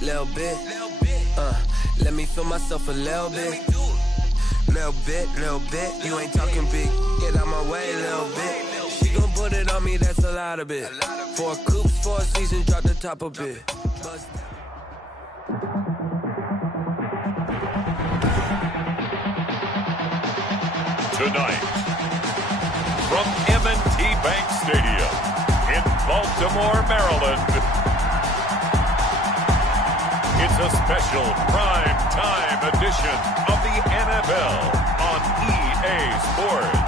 little bit. Let me feel myself a little bit. Little bit. You ain't talking big. Get out my way, little bit. She gon' put it on me, that's a lot of it. 4 coops, 4 seasons, drop the top a bit. Tonight, from M&T Bank Stadium in Baltimore, Maryland, it's a special prime time edition of the NFL on EA Sports.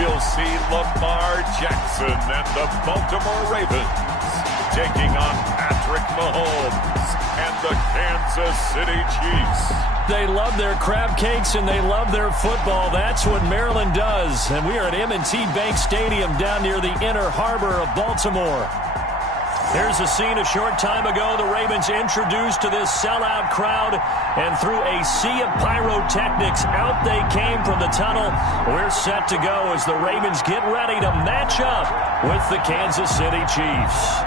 We'll see Lamar Jackson and the Baltimore Ravens taking on Patrick Mahomes and the Kansas City Chiefs. They love their crab cakes and they love their football. That's what Maryland does. And we are at M&T Bank Stadium down near the Inner Harbor of Baltimore. Here's a scene a short time ago. The Ravens introduced to this sellout crowd, and through a sea of pyrotechnics, out they came from the tunnel. We're set to go as the Ravens get ready to match up with the Kansas City Chiefs.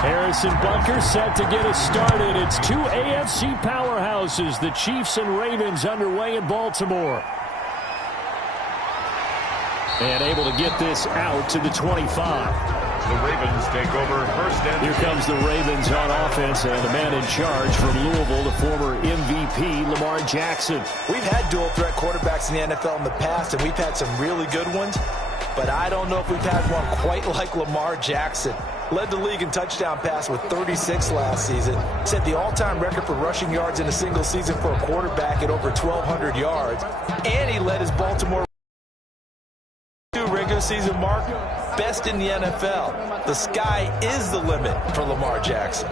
Harrison Bunker set to get us started. It's 2 AFC powerhouses, the Chiefs and Ravens, underway in Baltimore. And able to get this out to the 25. The Ravens take over first and Here comes the Ravens on offense, and the man in charge from Louisville, the former MVP, Lamar Jackson. We've had dual-threat quarterbacks in the NFL in the past, and we've had some really good ones, but I don't know if we've had one quite like Lamar Jackson. Led the league in touchdown pass with 36 last season. Set the all-time record for rushing yards in a single season for a quarterback at over 1,200 yards. And he led his Baltimore regular season mark best in the NFL. The sky is the limit for Lamar Jackson.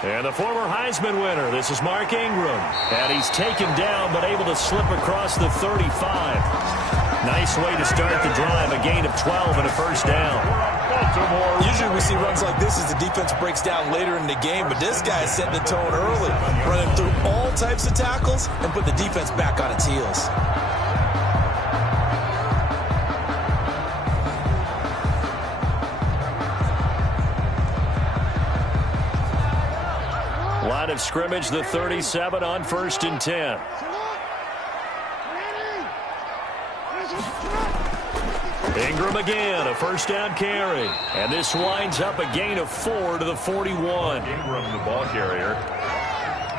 And the former Heisman winner, this is Mark Ingram. And he's taken down, but able to slip across the 35. Nice way to start the drive, a gain of 12 and a first down. Usually we see runs like this as the defense breaks down later in the game, but this guy is setting the tone early, running through all types of tackles and put the defense back on its heels. Line of scrimmage, the 37 on 1st and 10. Ingram again, a first down carry. And this winds up a gain of 4 to the 41. Ingram, the ball carrier.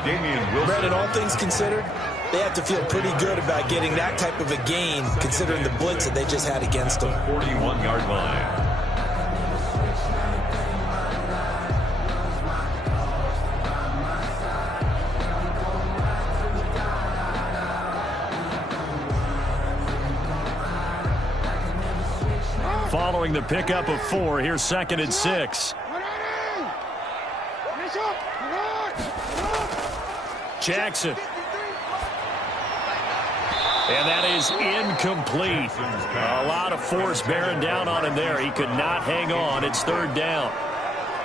Damian Wilson. Brandon, all things considered, they have to feel pretty good about getting that type of a gain, considering the blitz that they just had against them. 41-yard line. Following the pickup of 4, here's 2nd and 6. Jackson. And that is incomplete. A lot of force bearing down on him there. He could not hang on. It's 3rd down.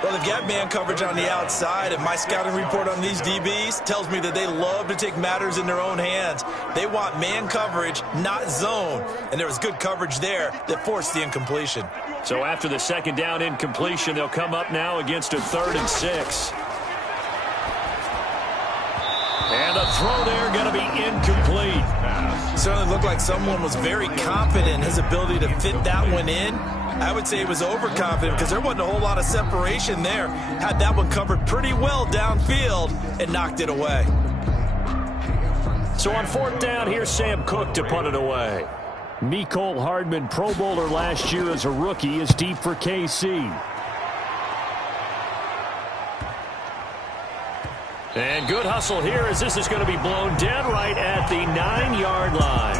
Well, they've got man coverage on the outside, and my scouting report on these DBs tells me that they love to take matters in their own hands. They want man coverage, not zone, and there was good coverage there that forced the incompletion. So after the 2nd down incompletion, they'll come up now against a 3rd and 6. And the throw there going to be incomplete. Certainly looked like someone was very confident in his ability to fit that one in. I would say he was overconfident because there wasn't a whole lot of separation there. Had that one covered pretty well downfield and knocked it away. So on 4th down, here's Sam Cook to punt it away. Mecole Hardman, Pro Bowler last year as a rookie, is deep for KC. And good hustle here as this is going to be blown dead right at the 9-yard line.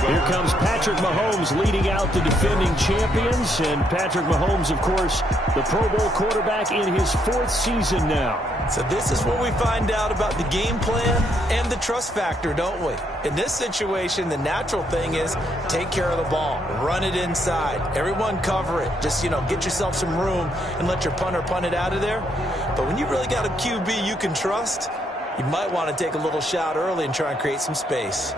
Here comes Patrick Mahomes leading out the defending champions. And Patrick Mahomes, of course, the Pro Bowl quarterback in his 4th season now. So this is what we find out about the game plan and the trust factor, don't we? In this situation, the natural thing is take care of the ball. Run it inside. Everyone cover it. Just, get yourself some room and let your punter punt it out of there. But when you really got a QB you can trust, you might want to take a little shot early and try and create some space.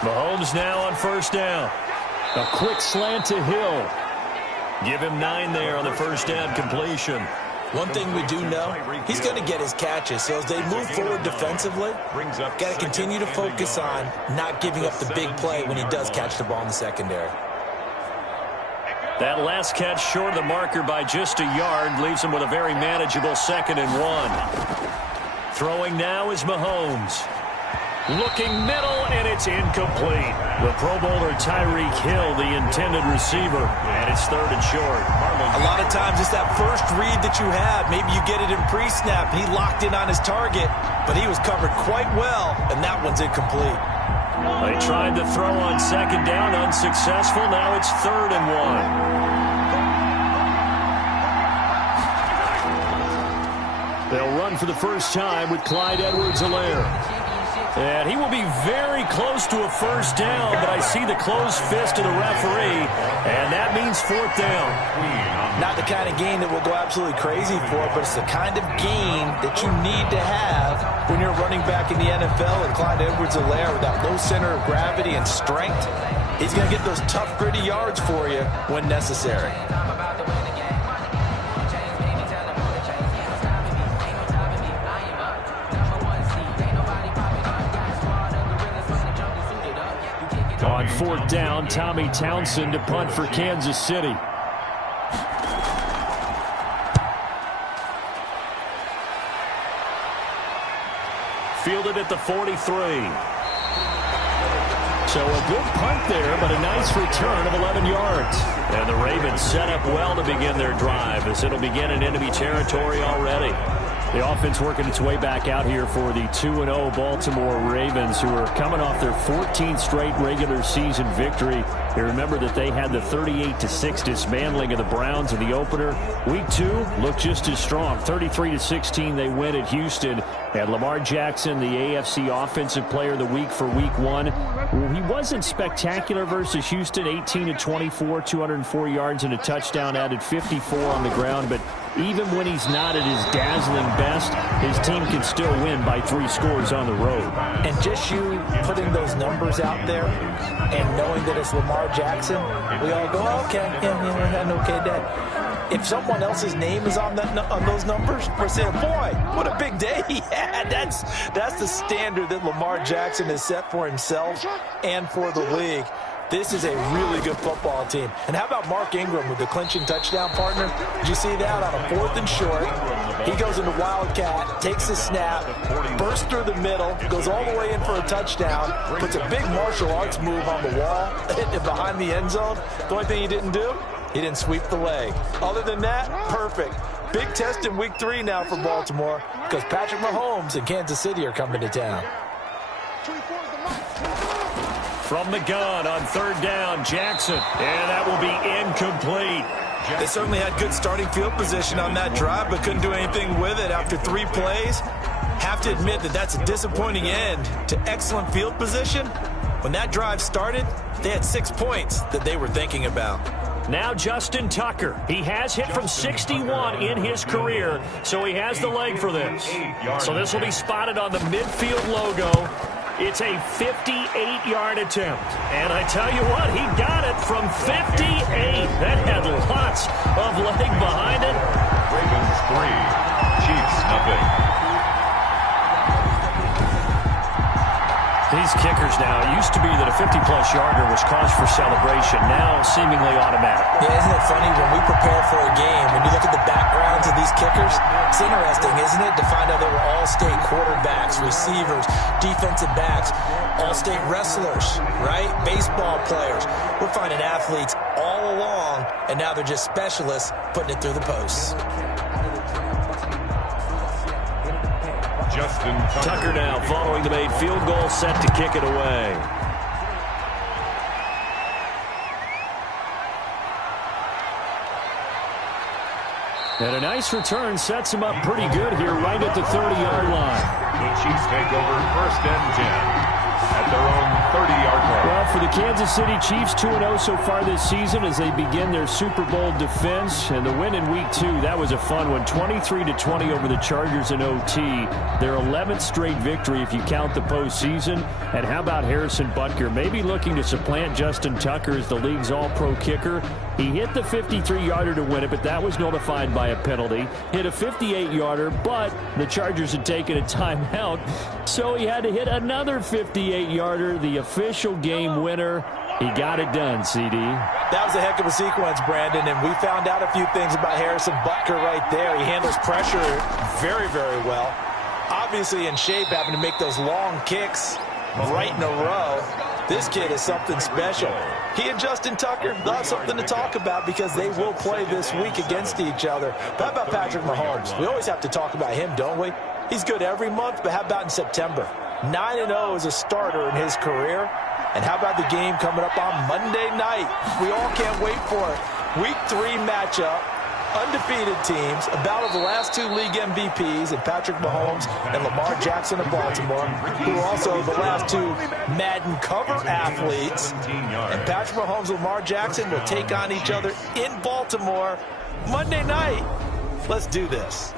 Mahomes now on 1st down. A quick slant to Hill. Give him 9 there on the 1st down completion. One thing we do know, he's going to get his catches. So as they move forward defensively, got to continue to focus on not giving up the big play when he does catch the ball in the secondary. That last catch short of the marker by just a yard leaves him with a very manageable 2nd and 1. Throwing now is Mahomes. Looking middle, and it's incomplete. The Pro Bowler Tyreek Hill, the intended receiver, and it's 3rd and short. A lot of times it's that first read that you have. Maybe you get it in pre-snap, and he locked in on his target, but he was covered quite well, and that one's incomplete. They tried to throw on 2nd down, unsuccessful. Now it's 3rd and 1. They'll run for the first time with Clyde Edwards-Helaire. And he will be very close to a 1st down, but I see the closed fist of the referee, and that means 4th down. Not the kind of gain that we'll go absolutely crazy for, but it's the kind of gain that you need to have when you're running back in the NFL. And Clyde Edwards-Helaire, with that low center of gravity and strength, he's going to get those tough, gritty yards for you when necessary. On 4th down, Tommy Townsend to punt for Kansas City. Fielded at the 43. So a good punt there, but a nice return of 11 yards. And the Ravens set up well to begin their drive as it'll begin in enemy territory already. The offense working its way back out here for the 2-0 Baltimore Ravens, who are coming off their 14th straight regular season victory. You remember that they had the 38-6 dismantling of the Browns in the opener. Week 2 looked just as strong. 33-16 they win at Houston. And Lamar Jackson, the AFC Offensive Player of the Week for Week 1. He wasn't spectacular versus Houston, 18-24, 204 yards and a touchdown, added 54 on the ground. But even when he's not at his dazzling best, his team can still win by 3 scores on the road. And just you putting those numbers out there and knowing that it's Lamar Jackson, we all go, okay, yeah, okay, Dad. If someone else's name is on those numbers, we're saying, boy, what a big day he had. That's the standard that Lamar Jackson has set for himself and for the league. This is a really good football team. And how about Mark Ingram with the clinching touchdown partner? Did you see that on a 4th and short? He goes into Wildcat, takes the snap, bursts through the middle, goes all the way in for a touchdown, puts a big martial arts move on the wall behind the end zone. The only thing he didn't do, he didn't sweep the leg. Other than that, perfect. Big test in Week 3 now for Baltimore because Patrick Mahomes and Kansas City are coming to town. From the gun on 3rd down, Jackson, and that will be incomplete. They certainly had good starting field position on that drive, but couldn't do anything with it after 3 plays. Have to admit that that's a disappointing end to excellent field position. When that drive started, they had 6 points that they were thinking about. Now Justin Tucker. He has hit from 61 in his career, so he has the leg for this. So this will be spotted on the midfield logo. It's a 58-yard attempt. And I tell you what, he got it from 58. That had lots of leg behind it. Ravens 3, Cheifs 0. He These kickers now, it used to be that a 50-plus yarder was cause for celebration. Now, seemingly automatic. Yeah, isn't it funny when we prepare for a game, when you look at the backgrounds of these kickers, it's interesting, isn't it, to find out they were all-state quarterbacks, receivers, defensive backs, all-state wrestlers, right? Baseball players. We're finding athletes all along, and now they're just specialists putting it through the posts. Justin Tucker now following the made field goal, set to kick it away. And a nice return sets him up pretty good here right at the 30-yard line. The Chiefs take over 1st and 10 at their own 30-yard line. Well, for the Kansas City Chiefs, 2-0 so far this season as they begin their Super Bowl defense. And the win in Week 2, that was a fun one, 23-20 over the Chargers in OT. Their 11th straight victory if you count the postseason. And how about Harrison Butker? Maybe looking to supplant Justin Tucker as the league's all-pro kicker. He hit the 53-yarder to win it, but that was notified by a penalty. Hit a 58-yarder, but the Chargers had taken a timeout, so he had to hit another 58-yarder, the official game winner. He got it done, CD. That was a heck of a sequence, Brandon, and we found out a few things about Harrison Butker right there. He handles pressure very, very well. Obviously in shape, having to make those long kicks right in a row. This kid is something special. He and Justin Tucker, they'll have something to talk about because they will play this week against each other. But how about Patrick Mahomes? We always have to talk about him, don't we? He's good every month, but how about in September? 9-0 as a starter in his career. And how about the game coming up on Monday night? We all can't wait for it. Week 3 matchup. Undefeated teams, a battle of the last 2 league MVPs, and Patrick Mahomes and Lamar Jackson of Baltimore, who are also the last 2 Madden cover athletes. And Patrick Mahomes and Lamar Jackson will take on each other in Baltimore Monday night. Let's do this.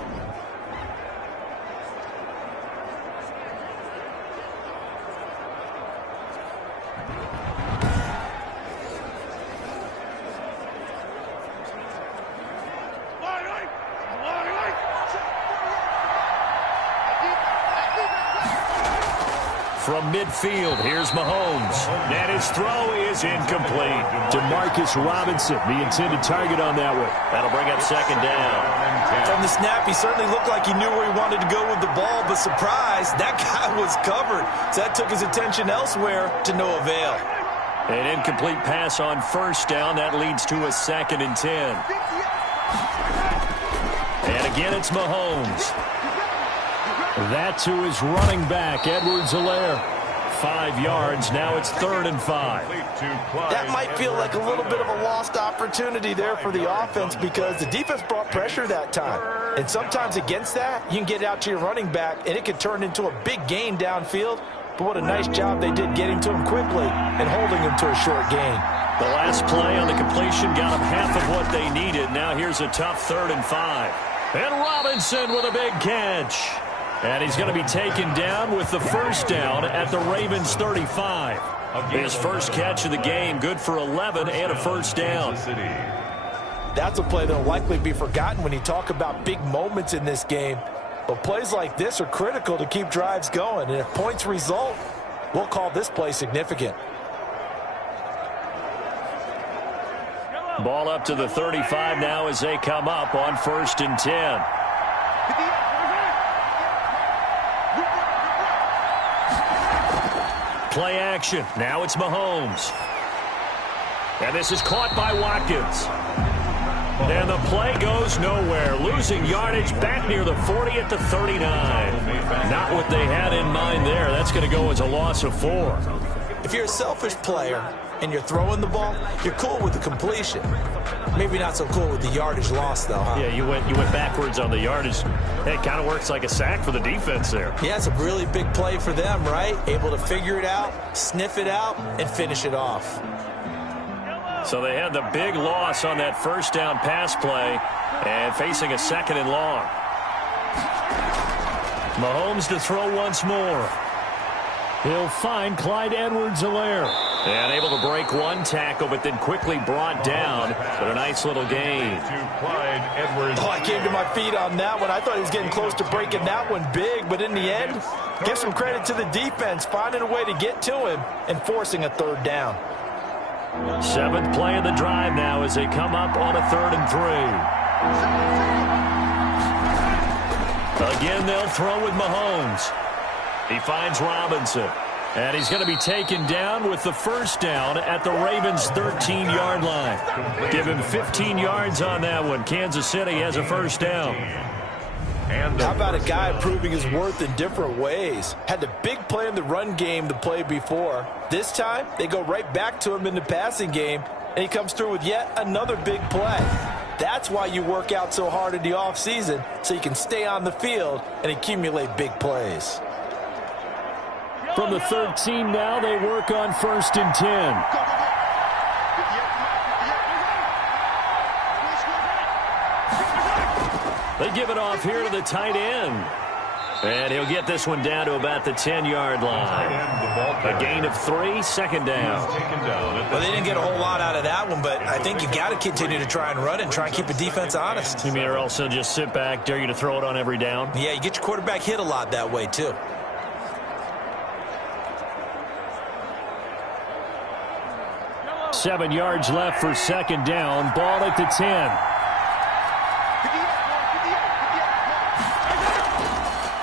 From midfield, here's Mahomes. And his throw is incomplete. DeMarcus Robinson, the intended target on that one. That'll bring up 2nd down. From the snap, he certainly looked like he knew where he wanted to go with the ball, but surprise, that guy was covered. So that took his attention elsewhere to no avail. An incomplete pass on 1st down. That leads to a 2nd and 10. And again, it's Mahomes. That to his running back, Edwards-Helaire. 5 yards. Now it's 3rd and 5. That might feel like a little bit of a lost opportunity there for the offense because the defense brought pressure that time. And sometimes against that, you can get out to your running back, and it can turn into a big gain downfield. But what a nice job they did getting to him quickly and holding him to a short gain. The last play on the completion got them half of what they needed. Now here's a tough 3rd and 5. And Robinson with a big catch. And he's going to be taken down with the 1st down at the Ravens 35. His first catch of the game, good for 11 and a 1st down. That's a play that will likely be forgotten when you talk about big moments in this game. But plays like this are critical to keep drives going. And if points result, we'll call this play significant. Ball up to the 35 now as they come up on 1st and 10. Play action. Now it's Mahomes. And this is caught by Watkins. And the play goes nowhere. Losing yardage back near the 40 at the 39. Not what they had in mind there. That's going to go as a loss of 4. If you're a selfish player and you're throwing the ball, you're cool with the completion. Maybe not so cool with the yardage loss, though, huh? Yeah, you went backwards on the yardage. It kind of works like a sack for the defense there. Yeah, it's a really big play for them, right? Able to figure it out, sniff it out, and finish it off. So they had the big loss on that 1st down pass play and facing a 2nd and long. Mahomes to throw once more. He'll find Clyde Edwards-Helaire. And able to break one tackle, but then quickly brought down. But a nice little gain. Oh, I came to my feet on that one. I thought he was getting close to breaking that one big, but in the end, give some credit to the defense, finding a way to get to him and forcing a third down. 7th play of the drive now as they come up on a 3rd and 3. Again, they'll throw with Mahomes. He finds Robinson. And he's going to be taken down with the first down at the Ravens' 13-yard line. Give him 15 yards on that one. Kansas City has a first down. How about a guy proving his worth in different ways? Had the big play in the run game the play before. This time, they go right back to him in the passing game, and he comes through with yet another big play. That's why you work out so hard in the offseason, so you can stay on the field and accumulate big plays. From the 13 now, they work on 1st and 10. They give it off here to the tight end. And he'll get this one down to about the 10-yard line. A gain of 3, 2nd down. Well, they didn't get a whole lot out of that one, but I think you got to continue to try and run and try and keep the defense honest. You mean or also just sit back, dare you to throw it on every down? Yeah, you get your quarterback hit a lot that way, too. Seven yards left for 2nd down. Ball at the 10.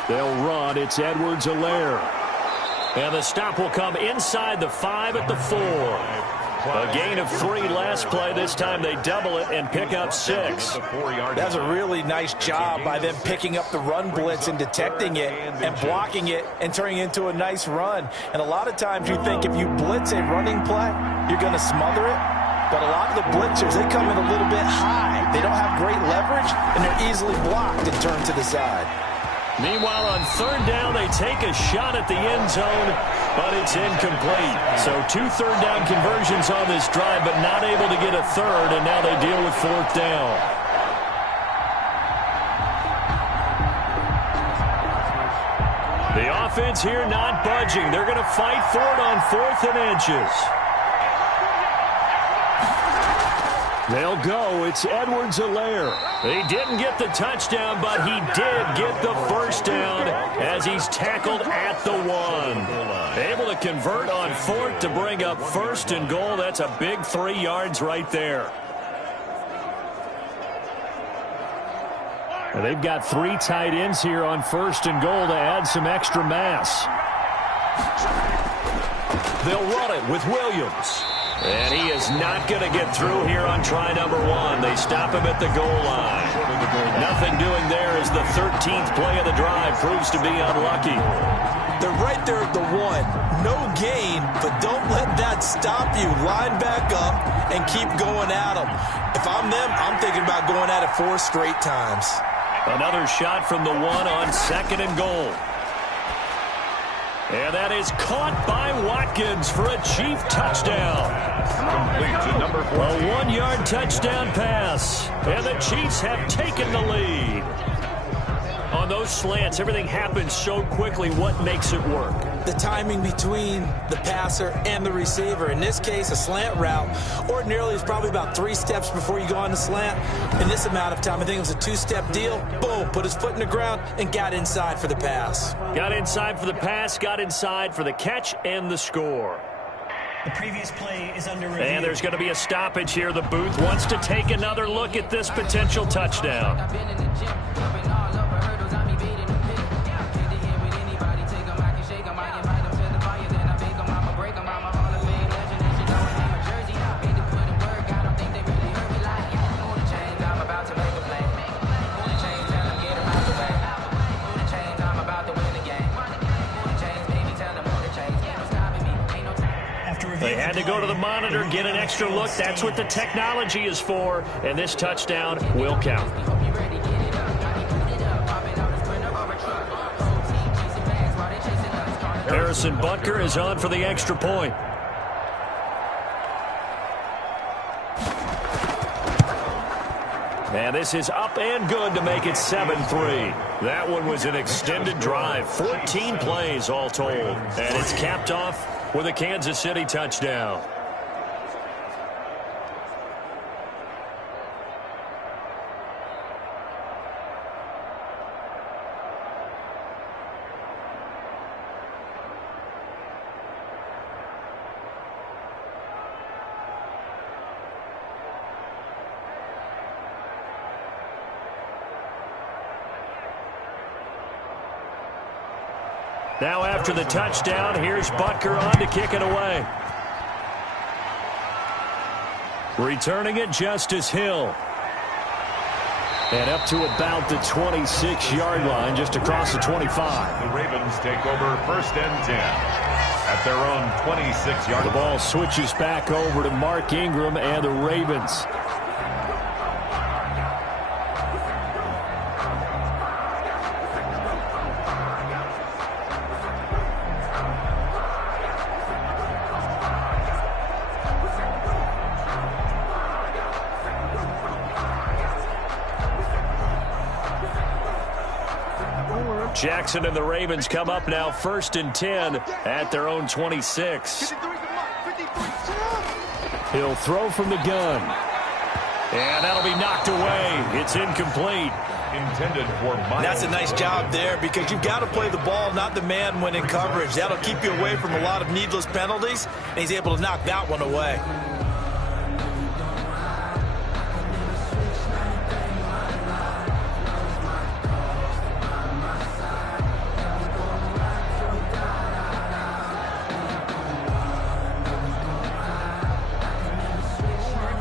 They'll run. It's Edwards-Helaire. And the stop will come inside the 5 at the 4. A gain of 3 last play. This time they double it and pick up 6. That's a really nice job by them picking up the run blitz and detecting it and blocking it and turning it into a nice run. And a lot of times you think if you blitz a running play, you're going to smother it. But a lot of the blitzers, they come in a little bit high. They don't have great leverage, and they're easily blocked and turned to the side. Meanwhile, on 3rd down, they take a shot at the end zone, but it's incomplete. So 2 third-down conversions on this drive, but not able to get a third, and now they deal with 4th down. The offense here not budging. They're going to fight for it on 4th and inches. They'll go. It's Edwards-Helaire. He didn't get the touchdown, but he did get the first down as he's tackled at the 1. Able to convert on 4th to bring up 1st and goal. That's a big 3 yards right there. And they've got 3 tight ends here on 1st and goal to add some extra mass. They'll run it with Williams. And he is not going to get through here on try number 1. They stop him at the goal line. Nothing doing there as the 13th play of the drive proves to be unlucky. They're right there at the 1. No gain, but don't let that stop you. Line back up and keep going at them. If I'm them, I'm thinking about going at it 4 straight times. Another shot from the 1 on 2nd and goal. And that is caught by Watkins for a Chief touchdown. A 1-yard touchdown pass. And the Chiefs have taken the lead. On those slants, everything happens so quickly. What makes it work? The timing between the passer and the receiver. In this case, a slant route ordinarily is probably about 3 steps before you go on the slant. In this amount of time, I think it was a 2-step deal. Boom, put his foot in the ground and got inside for the pass. Got inside for the pass, got inside for the catch and the score. The previous play is under review. And there's going to be a stoppage here. The booth wants to take another look at this potential touchdown. They had to go to the monitor, get an extra look. That's what the technology is for. And this touchdown will count. Harrison Butker is on for the extra point. And this is up and good to make it 7-3. That one was an extended drive. 14 plays all told. And it's capped off with a Kansas City touchdown. Now after the touchdown, here's Butker on to kick it away. Returning it, Justice Hill. And up to about the 26-yard line, just across the 25. The Ravens take over 1st and 10 at their own 26-yard line. The ball switches back over to Mark Ingram and the Ravens. Jackson and the Ravens come up now 1st and 10 at their own 26. He'll throw from the gun. And that'll be knocked away. It's incomplete. Intended for Myers. That's a nice job there because you've got to play the ball, not the man when in coverage. That'll keep you away from a lot of needless penalties, and he's able to knock that one away.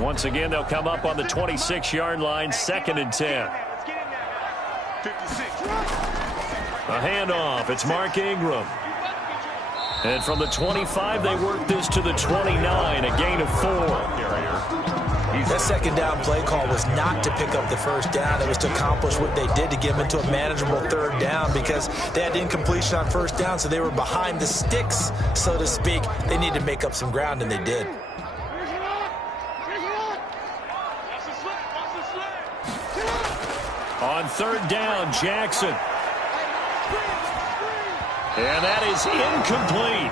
Once again, they'll come up on the 26-yard line, 2nd and 10. A handoff. It's Mark Ingram. And from the 25, they work this to the 29, a gain of 4. That 2nd down play call was not to pick up the 1st down. It was to accomplish what they did to get them into a manageable 3rd down because they had incompletion on 1st down, so they were behind the sticks, so to speak. They needed to make up some ground, and they did. On 3rd down, Jackson. And that is incomplete.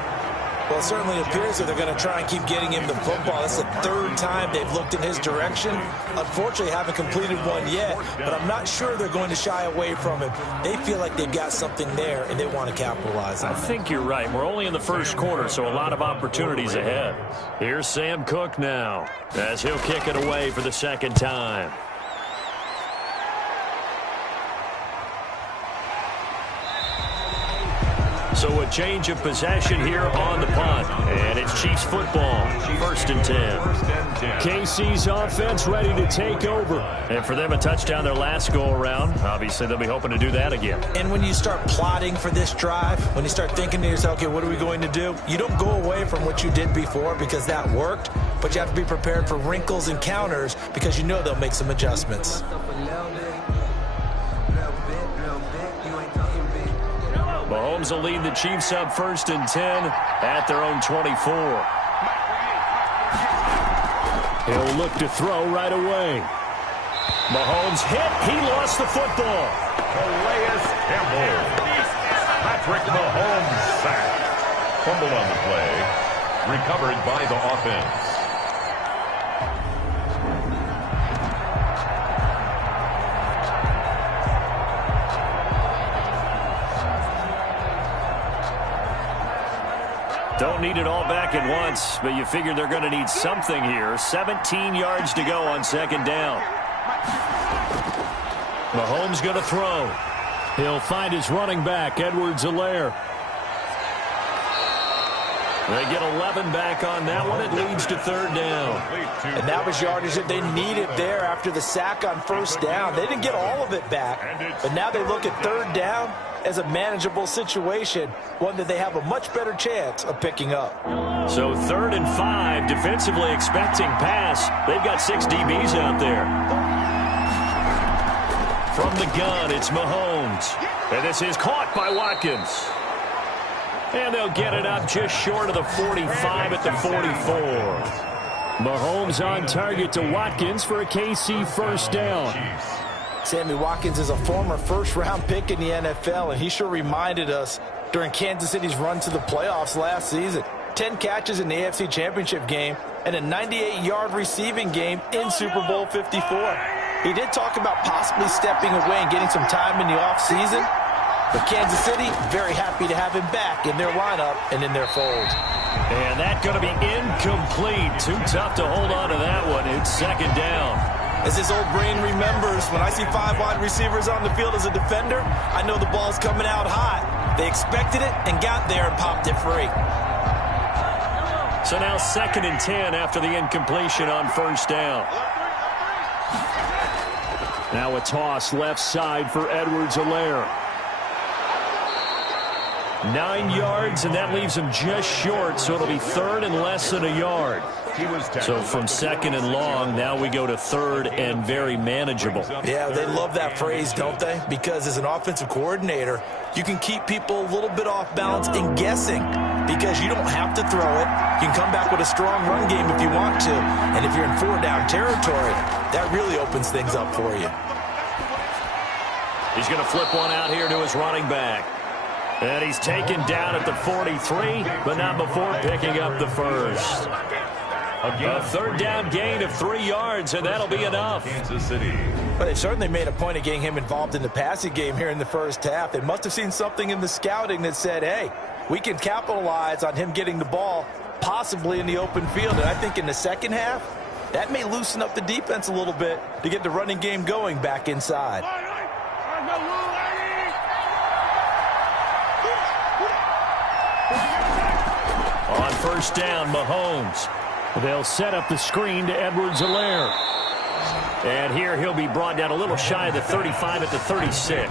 Well, it certainly appears that they're going to try and keep getting him the football. That's the 3rd time they've looked in his direction. Unfortunately, haven't completed one yet, but I'm not sure they're going to shy away from him. They feel like they've got something there, and they want to capitalize on it. I think you're right. We're only in the 1st quarter, so a lot of opportunities ahead. Here's Sam Cook now, as he'll kick it away for the 2nd time. So a change of possession here on the punt. And it's Chiefs football, 1st and 10. KC's offense ready to take over. And for them, a touchdown their last go-around. Obviously, they'll be hoping to do that again. And when you start plotting for this drive, when you start thinking to yourself, okay, what are we going to do? You don't go away from what you did before because that worked. But you have to be prepared for wrinkles and counters because you know they'll make some adjustments. Mahomes will lead the Chiefs up 1st and 10 at their own 24. He'll look to throw right away. Mahomes hit. He lost the football. Calais Campbell. Patrick Mahomes sacked. Fumble on the play. Recovered by the offense. Don't need it all back at once, but you figure they're going to need something here. 17 yards to go on 2nd down. Mahomes going to throw. He'll find his running back, Edwards-Helaire. They get 11 back on that one. It leads to 3rd down. And that was yardage that they needed there after the sack on 1st down. They didn't get all of it back, but now they look at 3rd down as a manageable situation, one that they have a much better chance of picking up. So 3rd and 5, defensively expecting pass. They've got 6 DBs out there. From the gun, it's Mahomes. And this is caught by Watkins. And they'll get it up just short of the 45 at the 44. Mahomes on target to Watkins for a KC 1st down. Sammy Watkins is a former 1st-round pick in the NFL, and he sure reminded us during Kansas City's run to the playoffs last season. 10 catches in the AFC Championship game and a 98-yard receiving game in Super Bowl 54. He did talk about possibly stepping away and getting some time in the offseason, but Kansas City very happy to have him back in their lineup and in their fold. And that's going to be incomplete. Too tough to hold on to that one. It's 2nd down. As his old brain remembers, when I see 5 wide receivers on the field as a defender, I know the ball's coming out hot. They expected it and got there and popped it free. So now 2nd and 10 after the incompletion on 1st down. Now a toss left side for Edwards-Helaire. 9 yards, and that leaves him just short, so it'll be 3rd and less than a yard. So from 2nd and long, now we go to 3rd and very manageable. Yeah, they love that phrase, don't they? Because as an offensive coordinator, you can keep people a little bit off balance and guessing because you don't have to throw it. You can come back with a strong run game if you want to. And if you're in 4-down territory, that really opens things up for you. He's going to flip one out here to his running back. And he's taken down at the 43, but not before picking up the first. A 3rd down gain of 3 yards, and that'll be enough. Kansas City. But they certainly made a point of getting him involved in the passing game here in the first half. They must have seen something in the scouting that said, hey, we can capitalize on him getting the ball possibly in the open field. And I think in the second half, that may loosen up the defense a little bit to get the running game going back inside. On 1st down, Mahomes. They'll set up the screen to Edwards-Helaire. And here he'll be brought down a little shy of the 35 at the 36.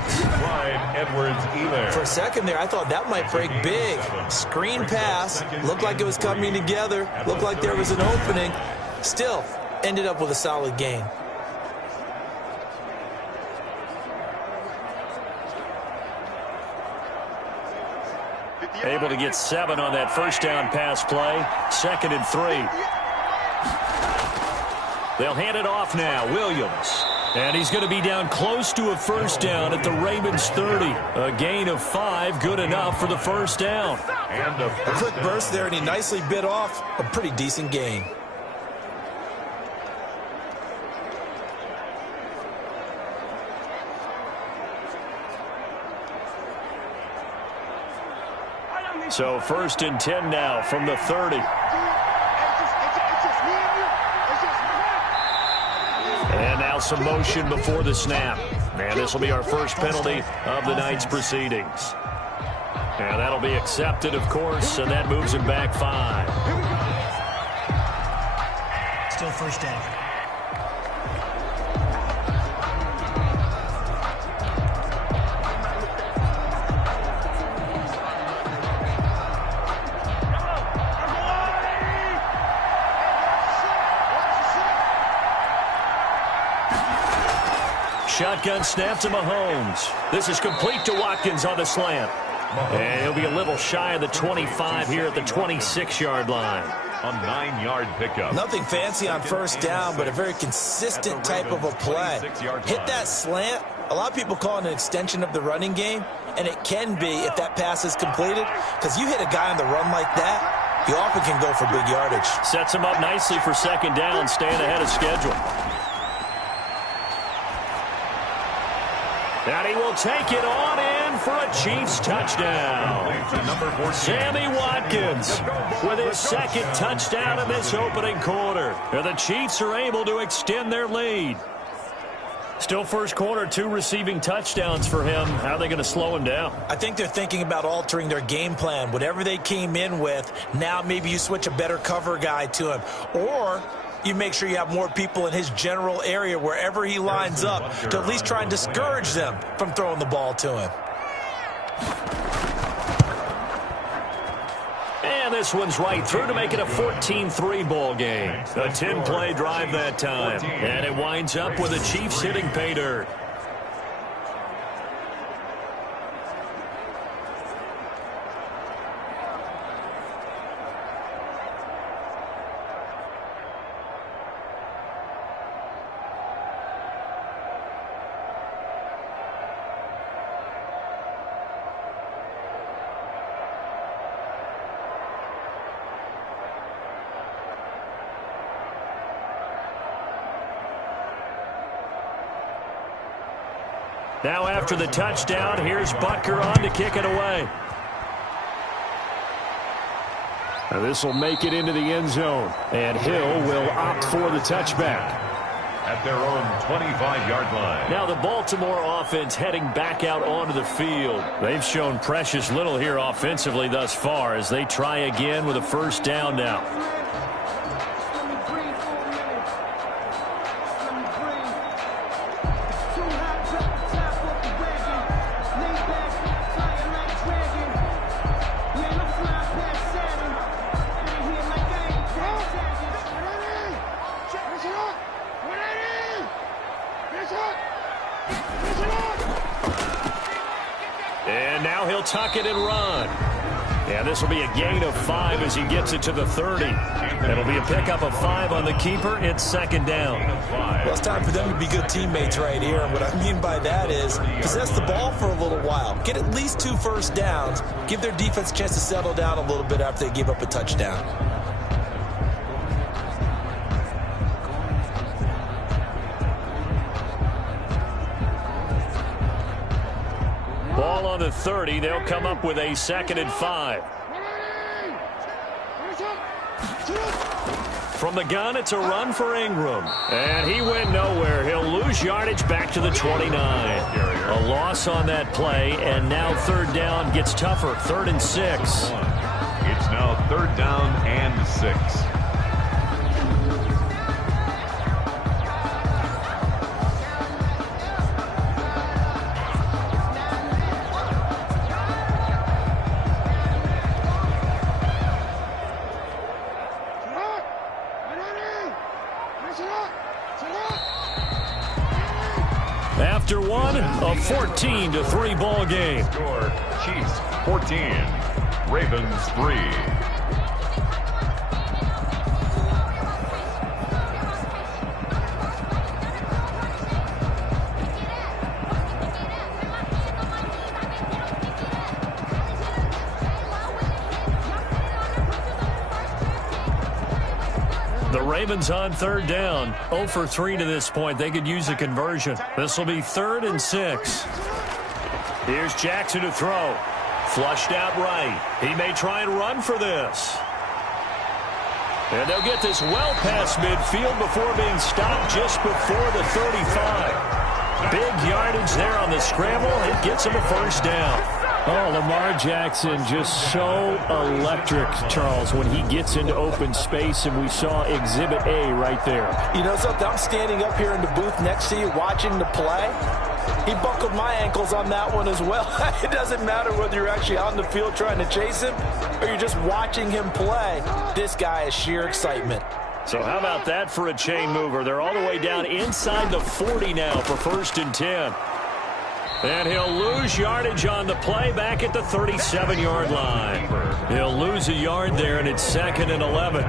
Edwards-Helaire. For a second there, I thought that might break big. Screen pass. Looked like it was coming together. Looked like there was an opening. Still, ended up with a solid gain. Able to get 7 on that 1st down pass play. 2nd and 3. They'll hand it off now. Williams. And he's going to be down close to a 1st down at the Ravens 30. A gain of 5, good enough for the 1st down. And a quick burst there, and he nicely bit off a pretty decent gain. So 1st and 10 now from the 30. And now some motion before the snap. And this will be our first penalty of the night's proceedings. And that'll be accepted, of course, and that moves him back 5. Still 1st down. Shotgun snap to Mahomes. This is complete to Watkins on the slant. And he'll be a little shy of the 25 here at the 26-yard line. A 9-yard pickup. Nothing fancy on 1st down, but a very consistent type of a play. Hit that slant. A lot of people call it an extension of the running game, and it can be if that pass is completed, because you hit a guy on the run like that, you often can go for big yardage. Sets him up nicely for 2nd down, staying ahead of schedule. And he will take it on in for a Chiefs touchdown. Sammy Watkins with his 2nd touchdown in this opening quarter. And the Chiefs are able to extend their lead. Still first quarter, 2 receiving touchdowns for him. How are they going to slow him down? I think they're thinking about altering their game plan. Whatever they came in with, now maybe you switch a better cover guy to him. Or you make sure you have more people in his general area wherever he lines up to at least try and discourage them from throwing the ball to him. And this one's right through to make it a 14-3 ball game. A 10-play drive that time. And it winds up with the Chiefs hitting pay dirt. Now after the touchdown, here's Butker on to kick it away. And this will make it into the end zone. And Hill will opt for the touchback. at their own 25-yard line. Now the Baltimore offense heading back out onto the field. They've shown precious little here offensively thus far as they try again with a first down now. And now he'll tuck it and run. And this will be a gain of 5 as he gets it to the 30. It'll be a pickup of 5 on the keeper. It's second down. Well, it's time for them to be good teammates right here. And what I mean by that is possess the ball for a little while. Get at least 2 first downs. Give their defense a chance to settle down a little bit after they give up a touchdown. Ball on the 30. They'll come up with a 2nd and 5. From the gun, it's a run for Ingram. And he went nowhere. He'll lose yardage back to the 29. A loss on that play, and now third down gets tougher. 3rd and 6. It's now 3rd down and 6. After one, a 14-3 ball game. Score, Chiefs 14, Ravens 3. The Ravens on third down. 0 for 3 to this point. They could use a conversion. This will be 3rd and 6. Here's Jackson to throw. Flushed out right. He may try and run for this. And they'll get this well past midfield before being stopped just before the 35. Big yardage there on the scramble. It gets him a first down. Oh, Lamar Jackson just so electric, Charles, when he gets into open space, and we saw Exhibit A right there. You know something? I'm standing up here in the booth next to you watching the play. He buckled my ankles on that one as well. It doesn't matter whether you're actually on the field trying to chase him or you're just watching him play. This guy is sheer excitement. So how about that for a chain mover? They're all the way down inside the 40 now for 1st and 10. And he'll lose yardage on the play back at the 37-yard line. He'll lose a yard there, and it's 2nd and 11.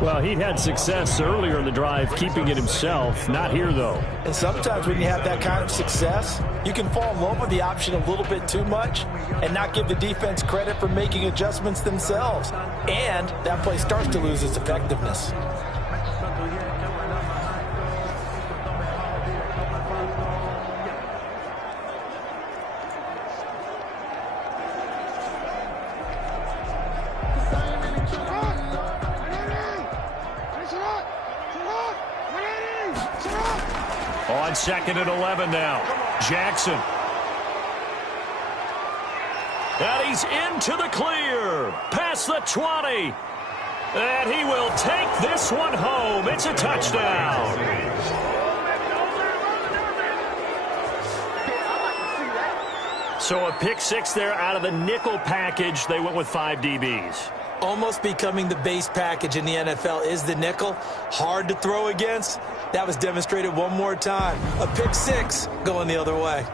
Well, he'd had success earlier in the drive keeping it himself. Not here, though. And sometimes when you have that kind of success, you can fall in love with the option a little bit too much and not give the defense credit for making adjustments themselves. And that play starts to lose its effectiveness. On 2nd and 11 now. Jackson. And he's into the clear. Past the 20. And he will take this one home. It's a touchdown. So a pick 6 there out of the nickel package. They went with 5 DBs. Almost becoming the base package in the NFL is the nickel. Hard to throw against. That was demonstrated one more time. A pick 6 going the other way.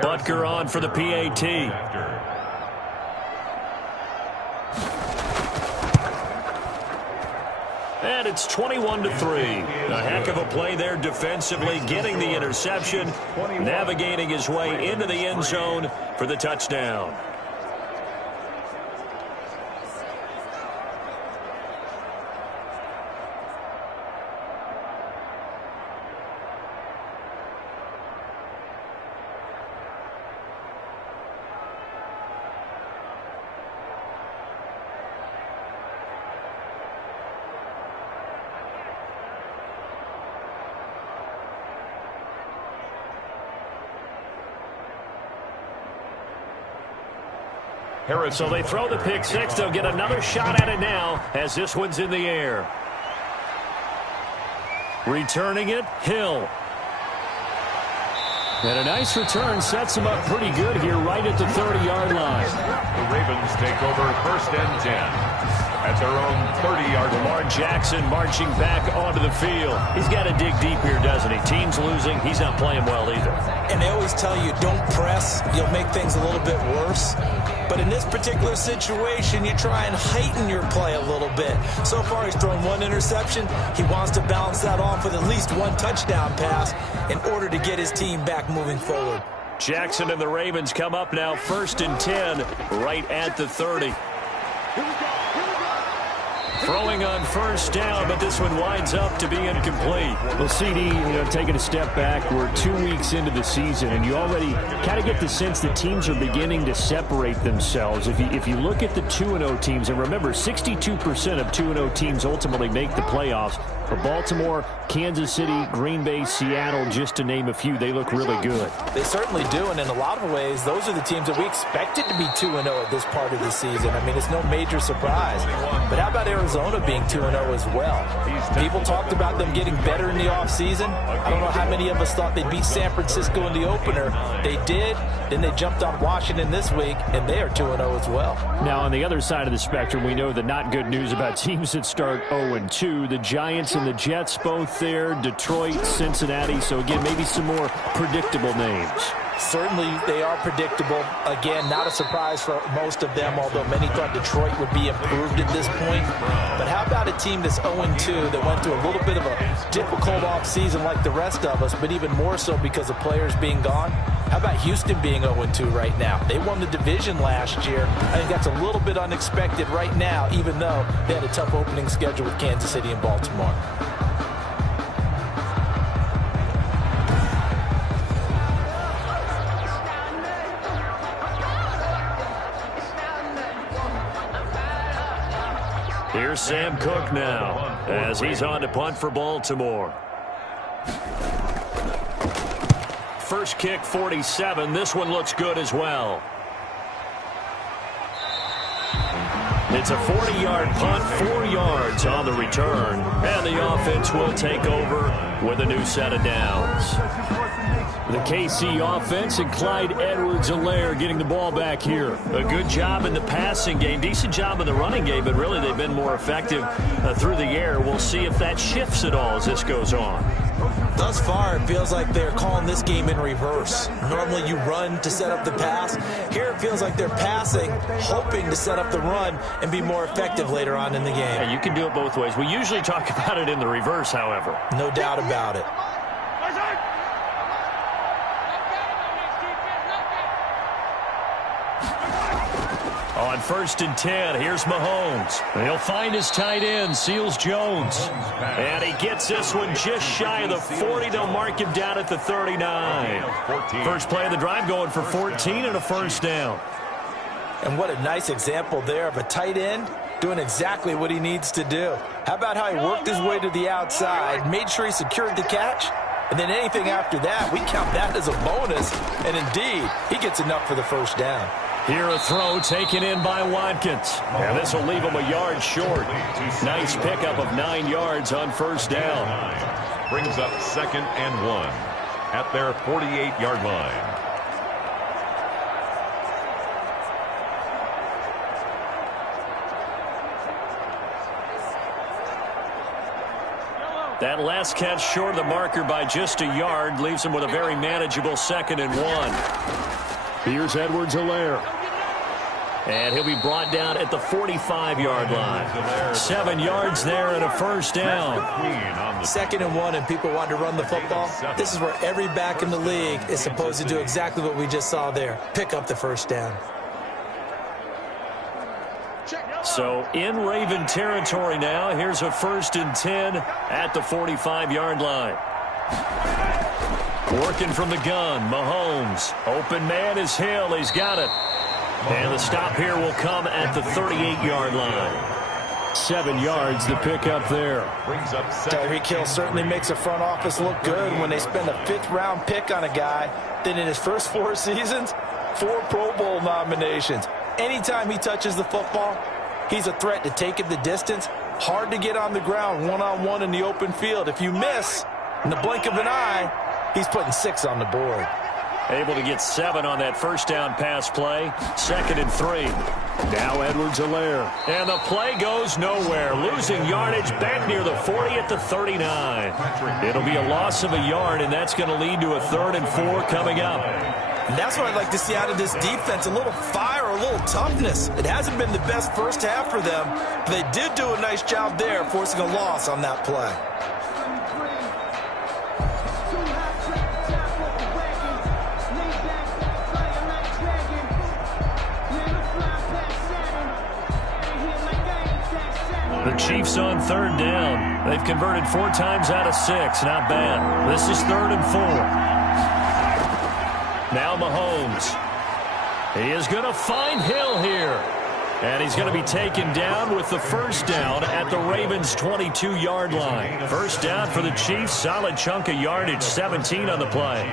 Butker on for the PAT. And it's 21-3. A heck of a play there defensively, getting the interception, navigating his way into the end zone for the touchdown. So they throw the pick six. They'll get another shot at it now as this one's in the air. Returning it, Hill. And a nice return sets them up pretty good here right at the 30-yard line. The Ravens take over 1st and 10. At their own 30-yard line. Lamar Jackson marching back onto the field. He's got to dig deep here, doesn't he? Team's losing. He's not playing well either. And they always tell you, don't press. You'll make things a little bit worse. But in this particular situation, you try and heighten your play a little bit. So far, he's thrown one interception. He wants to balance that off with at least one touchdown pass in order to get his team back moving forward. Jackson and the Ravens come up now 1st and 10 right at the 30. Throwing on 1st down, but this one winds up to be incomplete. Well, CD, taking a step back, we're 2 weeks into the season, and you already kind of get the sense that teams are beginning to separate themselves. If you look at the 2-0 teams, and remember, 62% of 2-0 teams ultimately make the playoffs. For Baltimore, Kansas City, Green Bay, Seattle, just to name a few, they look really good. They certainly do, and in a lot of ways, those are the teams that we expected to be 2-0 at this part of the season. I mean, it's no major surprise. But how about Arizona being 2-0 as well? People talked about them getting better in the offseason. I don't know how many of us thought they'd beat San Francisco in the opener. They did. Then they jumped on Washington this week, and they are 2-0 as well. Now, on the other side of the spectrum, we know the not good news about teams that start 0-2. The Giants and the Jets both there, Detroit, Cincinnati. So, again, maybe some more predictable names. Certainly they are predictable. Again, not a surprise for most of them, although many thought Detroit would be improved at this point. But how about a team that's 0-2 that went through a little bit of a difficult offseason like the rest of us, but even more so because of players being gone? How about Houston being 0-2 right now? They won the division last year. I think that's a little bit unexpected right now, even though they had a tough opening schedule with Kansas City and Baltimore. Here's Sam Cook now as he's on to punt for Baltimore. First kick, 47. This one looks good as well. It's a 40-yard punt, 4 yards on the return. And the offense will take over with a new set of downs. The KC offense and Clyde Edwards-Helaire getting the ball back here. A good job in the passing game, decent job in the running game, but really they've been more effective through the air. We'll see if that shifts at all as this goes on. Thus far, it feels like they're calling this game in reverse. Normally you run to set up the pass. Here it feels like they're passing, hoping to set up the run and be more effective later on in the game. Yeah, you can do it both ways. We usually talk about it in the reverse, however. No doubt about it. On 1st and 10, here's Mahomes. He'll find his tight end, Seals Jones. And he gets this one just shy of the 40. They'll mark him down at the 39. First play of the drive going for 14 and a first down. And what a nice example there of a tight end doing exactly what he needs to do. How about how he worked his way to the outside, made sure he secured the catch, and then anything after that, we count that as a bonus. And indeed, he gets enough for the first down. Here a throw taken in by Watkins. And this will leave him a yard short. Nice pickup of 9 yards on first down. Brings up 2nd and 1 at their 48-yard line. That last catch short of the marker by just a yard leaves him with a very manageable 2nd and 1. Here's Edwards-Helaire. And he'll be brought down at the 45-yard line. 7 yards there and a first down. 2nd and 1 and people want to run the football. This is where every back in the league is supposed to do exactly what we just saw there. Pick up the first down. So in Raven territory now. Here's a 1st and 10 at the 45-yard line. Working from the gun, Mahomes. Open man is Hill. He's got it. And the stop here will come at the 38-yard line. 7 yards to pick up there. Tyreek Hill certainly makes a front office look good when they spend a 5th-round pick on a guy. Then in his first 4 seasons, 4 Pro Bowl nominations. anytime he touches the football, he's a threat to take it the distance. Hard to get on the ground one-on-one in the open field. If you miss, in the blink of an eye, he's putting 6 on the board. Able to get 7 on that first down pass play. 2nd and 3. Now Edwards-Helaire. And the play goes nowhere. Losing yardage back near the 40 at the 39. It'll be a loss of a yard, and that's going to lead to a 3rd and 4 coming up. And that's what I'd like to see out of this defense, a little fire, a little toughness. It hasn't been the best first half for them, but they did do a nice job there, forcing a loss on that play. The Chiefs on 3rd down. They've converted 4 times out of 6. Not bad. This is 3rd and 4. Now Mahomes. He is going to find Hill here. And he's going to be taken down with the first down at the Ravens' 22-yard line. First down for the Chiefs. Solid chunk of yardage. 17 on the play.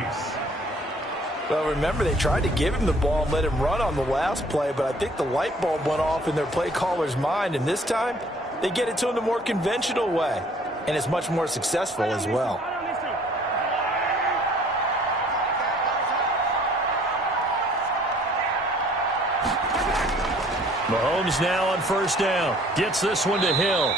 Well, remember, they tried to give him the ball and let him run on the last play, but I think the light bulb went off in their play caller's mind, and this time they get it to him the more conventional way, and it's much more successful as well. Mahomes now on first down. Gets this one to Hill.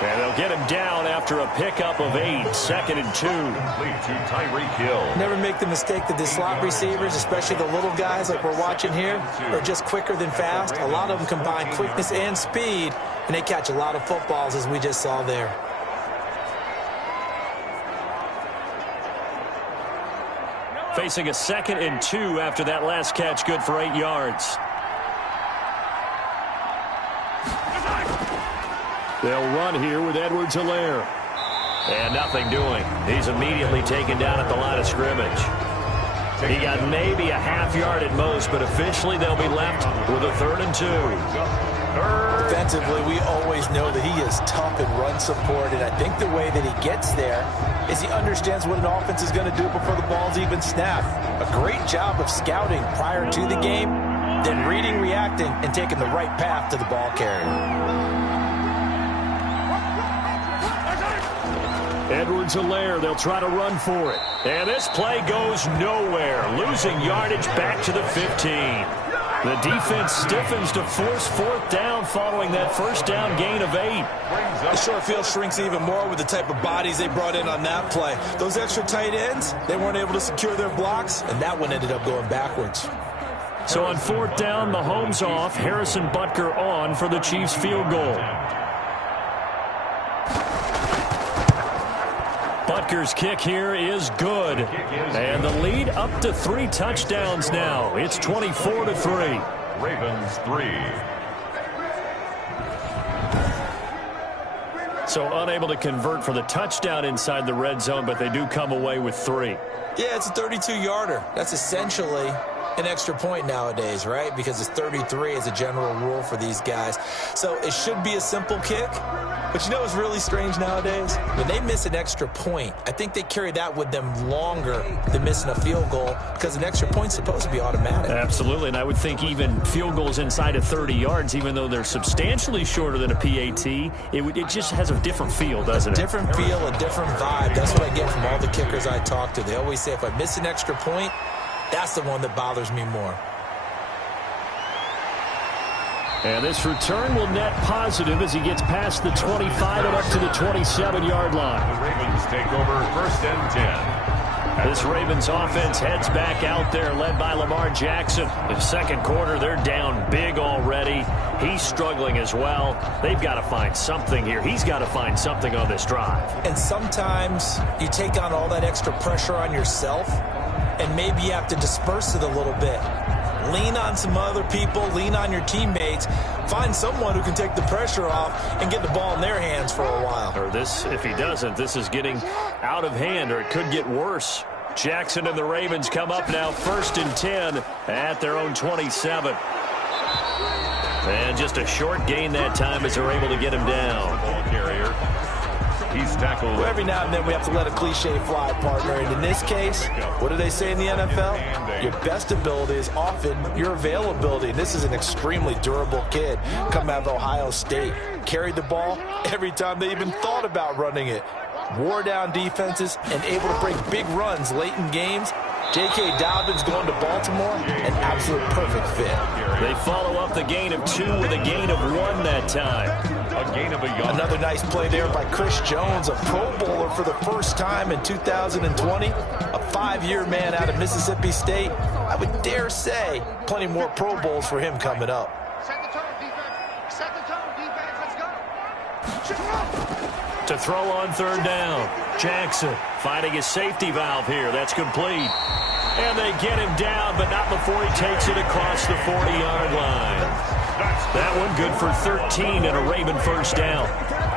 And they'll get him down after a pickup of 8. 2nd and 2. Complete to Tyreek Hill. Never make the mistake that the slot receivers, especially the little guys like we're watching here, are just quicker than fast. A lot of them combine quickness and speed, and they catch a lot of footballs, as we just saw there. Facing a 2nd and 2 after that last catch, good for 8 yards. They'll run here with Edwards-Helaire. And nothing doing. He's immediately taken down at the line of scrimmage. He got maybe a half yard at most, but officially they'll be left with a 3rd and 2. Defensively, we always know that he is tough in run support, and I think the way that he gets there is he understands what an offense is going to do before the ball's even snapped. A great job of scouting prior to the game, then reading, reacting, and taking the right path to the ball carrier. Edwards-Helaire, they'll try to run for it. And this play goes nowhere. Losing yardage back to the 15. The defense stiffens to force 4th down following that first down gain of 8. The short field shrinks even more with the type of bodies they brought in on that play. Those extra tight ends, they weren't able to secure their blocks, and that one ended up going backwards. So on 4th down, Mahomes off, Harrison Butker on for the Chiefs field goal. Butker's kick here is good. And the lead up to 3 touchdowns now. It's 24-3. Ravens 3. So unable to convert for the touchdown inside the red zone, but they do come away with 3. Yeah, it's a 32-yarder. That's essentially an extra point nowadays, right? Because it's 33 as a general rule for these guys. So it should be a simple kick. But you know what's really strange nowadays? When they miss an extra point, I think they carry that with them longer than missing a field goal because an extra point's supposed to be automatic. Absolutely, and I would think even field goals inside of 30 yards, even though they're substantially shorter than a PAT, it just has a different feel, doesn't it? A different feel, a different vibe. That's what I get from all the kickers I talk to. They always say if I miss an extra point, that's the one that bothers me more. And this return will net positive as he gets past the 25 and up to the 27-yard line. The Ravens take over 1st and 10. This Ravens offense heads back out there, led by Lamar Jackson. In the 2nd quarter, they're down big already. He's struggling as well. They've got to find something here. He's got to find something on this drive. And sometimes you take on all that extra pressure on yourself, and maybe you have to disperse it a little bit. Lean on some other people, lean on your teammates, find someone who can take the pressure off and get the ball in their hands for a while. Or this, if he doesn't, this is getting out of hand, or it could get worse. Jackson and the Ravens come up now 1st and 10 at their own 27. And just a short gain that time as they're able to get him down. Ball carrier. He's tackled. Well, every now and then we have to let a cliche fly, partner. And in this case, what do they say in the NFL? Your best ability is often your availability. And this is an extremely durable kid coming out of Ohio State. Carried the ball every time they even thought about running it. Wore down defenses and able to break big runs late in games. J.K. Dobbins going to Baltimore, an absolute perfect fit. They follow up the gain of 2 with a gain of 1 that time. A gain of a yard. Another nice play there by Chris Jones, a Pro Bowler for the first time in 2020. A 5-year man out of Mississippi State. I would dare say plenty more Pro Bowls for him coming up. Set the tone, defense. Set the tone, defense. Let's go. To throw on 3rd down. Jackson finding his safety valve here. That's complete. And they get him down, but not before he takes it across the 40-yard line. That one good for 13 and a Raven first down.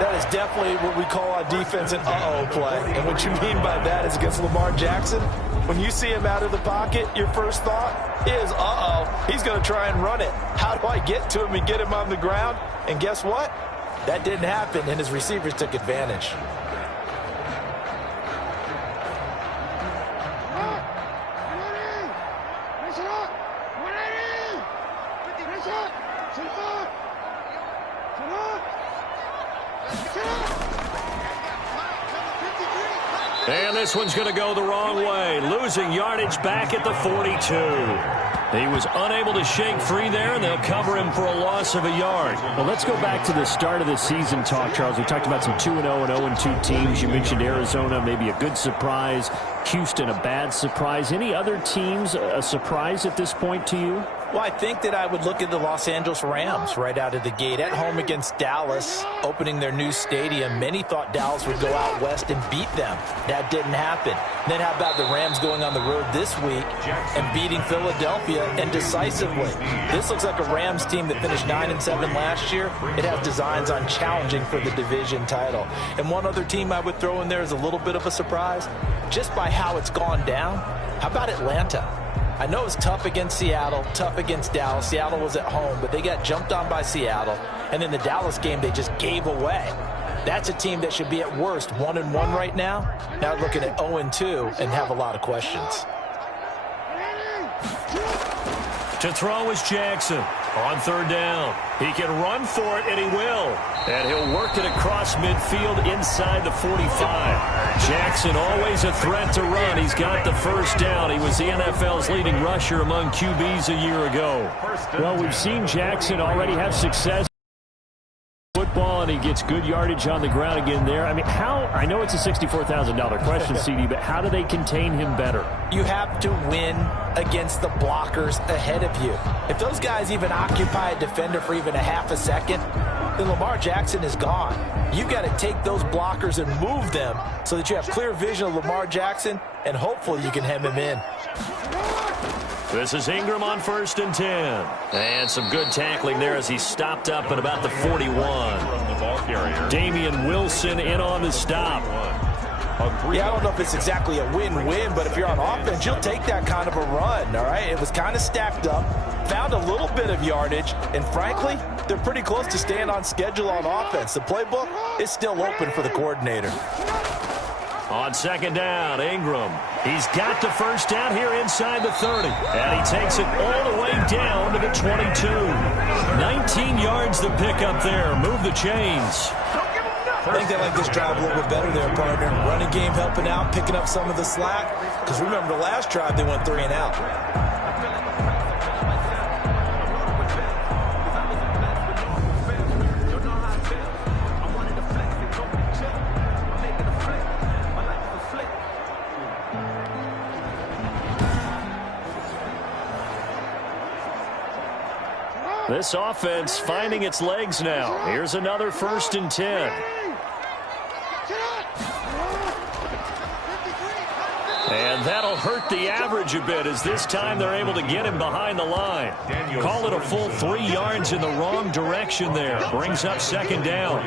That is definitely what we call on defense an uh-oh play. And what you mean by that is against Lamar Jackson, when you see him out of the pocket, your first thought is, uh-oh, he's going to try and run it. How do I get to him and get him on the ground? And guess what? That didn't happen, and his receivers took advantage. And this one's going to go the wrong way. Losing yardage back at the 42. He was unable to shake free there, and they'll cover him for a loss of a yard. Well, let's go back to the start of the season talk, Charles. We talked about some 2-0 and 0-2 teams. You mentioned Arizona, maybe a good surprise. Houston, a bad surprise. Any other teams a surprise at this point to you? Well, I think that I would look at the Los Angeles Rams right out of the gate. At home against Dallas, opening their new stadium. Many thought Dallas would go out west and beat them. That didn't happen. Then how about the Rams going on the road this week and beating Philadelphia, and decisively? This looks like a Rams team that finished 9-7 last year. It has designs on challenging for the division title. And one other team I would throw in there is a little bit of a surprise, just by how it's gone down. How about Atlanta? I know it's tough against Seattle, tough against Dallas. Seattle was at home, but they got jumped on by Seattle. And then the Dallas game, they just gave away. That's a team that should be at worst 1-1 right now. Now looking at 0-2 and have a lot of questions. To throw is Jackson on 3rd down. He can run for it, and he will. And he'll work it across midfield inside the 45. Jackson always a threat to run. He's got the first down. He was the NFL's leading rusher among QBs a year ago. Well, we've seen Jackson already have success football, and he gets good yardage on the ground again there. I mean, I know it's a $64,000 question, CD, but how do they contain him better? You have to win against the blockers ahead of you. If those guys even occupy a defender for even a half a second, then Lamar Jackson is gone. You've got to take those blockers and move them so that you have clear vision of Lamar Jackson, and hopefully you can hem him in. This is Ingram on 1st and 10. And some good tackling there as he stopped up at about the 41. Damian Wilson in on the stop. Yeah, I don't know if it's exactly a win-win, but if you're on offense, you'll take that kind of a run, all right? It was kind of stacked up, found a little bit of yardage, and frankly, they're pretty close to staying on schedule on offense. The playbook is still open for the coordinator. On 2nd down, Ingram. He's got the first down here inside the 30. And he takes it all the way down to the 22. 19 yards to pick up there. Move the chains. I think they like this drive a little bit better there, partner. Running game helping out, picking up some of the slack. Because remember, the last drive, they went 3 and out. This offense finding its legs now. Here's another 1st and 10. And that'll hurt the average a bit as this time they're able to get him behind the line. Call it a full 3 yards in the wrong direction there. Brings up 2nd down.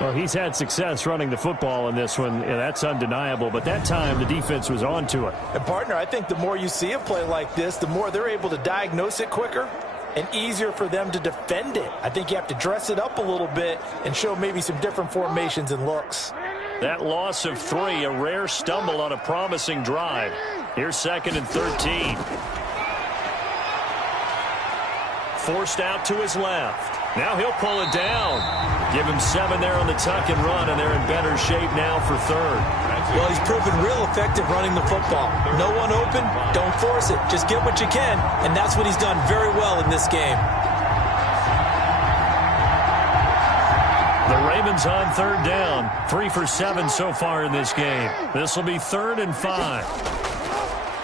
Well, he's had success running the football in this one. Yeah, that's undeniable. But that time, the defense was on to it. And, partner, I think the more you see a play like this, the more they're able to diagnose it quicker and easier for them to defend it. I think you have to dress it up a little bit and show maybe some different formations and looks. That loss of 3, a rare stumble on a promising drive. Here's 2nd and 13. Forced out to his left. Now he'll pull it down. Give him 7 there on the tuck and run, and they're in better shape now for 3rd. Well, he's proven real effective running the football. No one open, don't force it. Just get what you can, and that's what he's done very well in this game. The Ravens on 3rd down. 3 for 7 so far in this game. This will be 3rd and 5.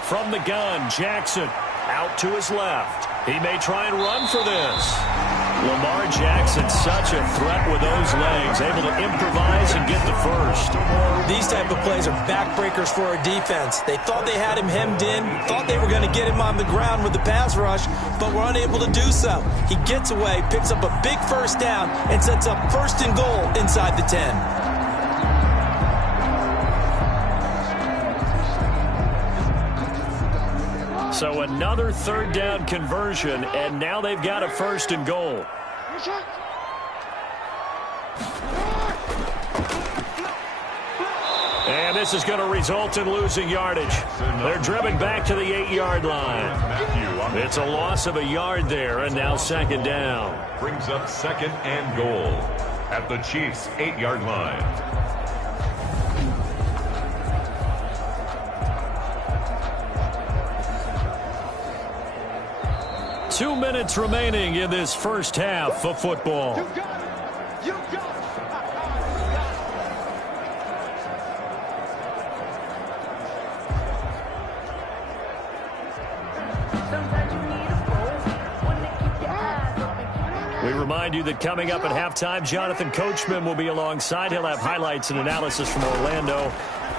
From the gun, Jackson out to his left. He may try and run for this. Lamar Jackson, such a threat with those legs, able to improvise and get the first. These type of plays are backbreakers for a defense. They thought they had him hemmed in, thought they were going to get him on the ground with the pass rush, but were unable to do so. He gets away, picks up a big first down, and sets up 1st and goal inside the 10. So another 3rd down conversion, and now they've got a 1st and goal. And this is going to result in losing yardage. They're driven back to the 8-yard line. It's a loss of a yard there, and now 2nd down. Brings up 2nd and goal at the Chiefs' 8-yard line. Two minutes remaining in this first half of football. You got it. You got it. We remind you that coming up at halftime, Jonathan Coachman will be alongside. He'll have highlights and analysis from Orlando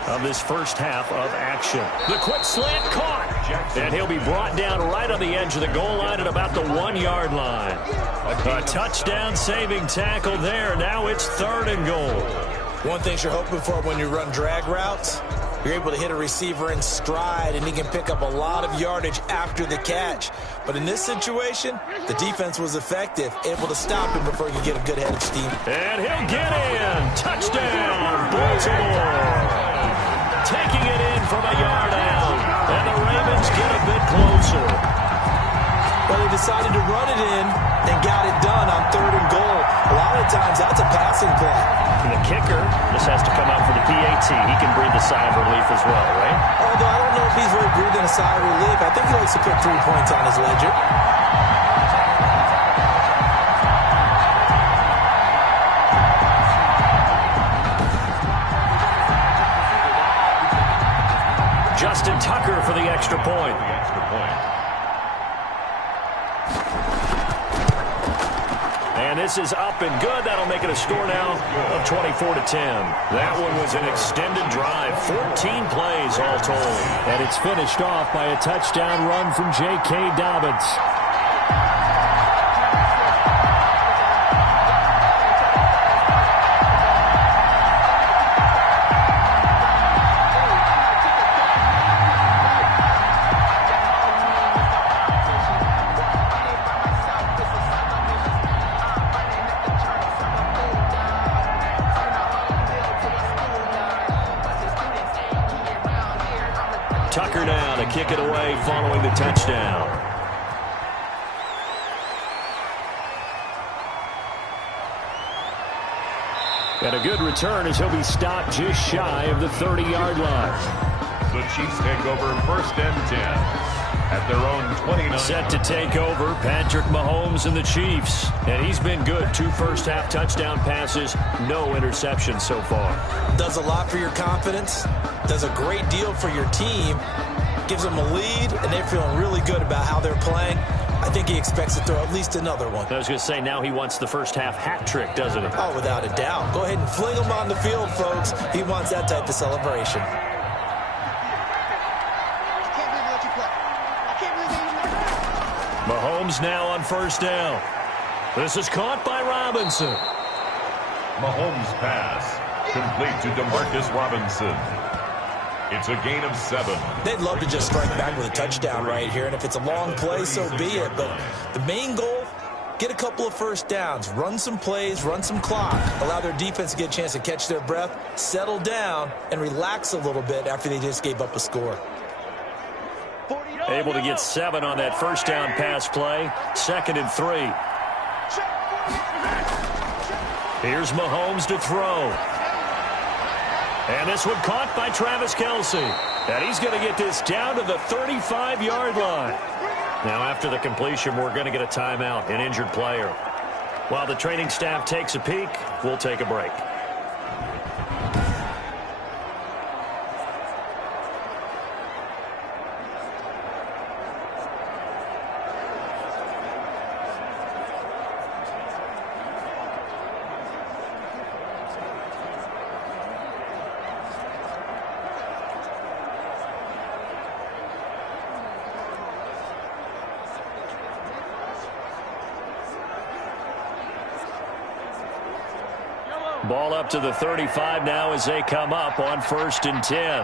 of this first half of action. The quick slant caught. And he'll be brought down right on the edge of the goal line at about the 1-yard line. A touchdown saving tackle there. Now it's 3rd and goal. One thing you're hoping for when you run drag routes, you're able to hit a receiver in stride, and he can pick up a lot of yardage after the catch. But in this situation, the defense was effective, able to stop him before he could get a good head of steam. And he'll get in. Touchdown, Baltimore. Taking it in from a yard out. And the Ravens get a bit closer. Well, they decided to run it in and got it done on 3rd and goal. A lot of times, that's a passing play. And the kicker just has to come out for the PAT. He can breathe a sigh of relief as well, right? Although I don't know if he's really breathing a sigh of relief. I think he likes to put 3 points on his ledger. Justin Tucker for the extra point. And this is up and good. That'll make it a score now of 24-10. That one was an extended drive. 14 plays all told. And it's finished off by a touchdown run from J.K. Dobbins. Tucker now to kick it away following the touchdown. And a good return as he'll be stopped just shy of the 30-yard line. The Chiefs take over 1st and 10 at their own 29. Set to take over, Patrick Mahomes and the Chiefs. And he's been good. 2 first-half touchdown passes, no interceptions so far. Does a lot for your confidence. Does a great deal for your team. Gives them a lead, and they're feeling really good about how they're playing. I think he expects to throw at least another one. I was going to say, now he wants the first-half hat trick, doesn't he? Oh, without a doubt. Go ahead and fling him on the field, folks. He wants that type of celebration. Mahomes now on 1st down. This is caught by Robinson. Mahomes' pass complete to DeMarcus Robinson. It's a gain of 7. They'd love to just strike back with a touchdown right here, and if it's a long play, so be it. But the main goal get a couple of first downs, run some plays, run some clock, allow their defense to get a chance to catch their breath, settle down, and relax a little bit after they just gave up a score. Able to get 7 on that first down pass play. 2nd and 3. Here's Mahomes to throw. And this one caught by Travis Kelce. And he's going to get this down to the 35-yard line. Now after the completion, we're going to get a timeout, an injured player. While the training staff takes a peek, we'll take a break. Ball up to the 35 now as they come up on 1st and 10.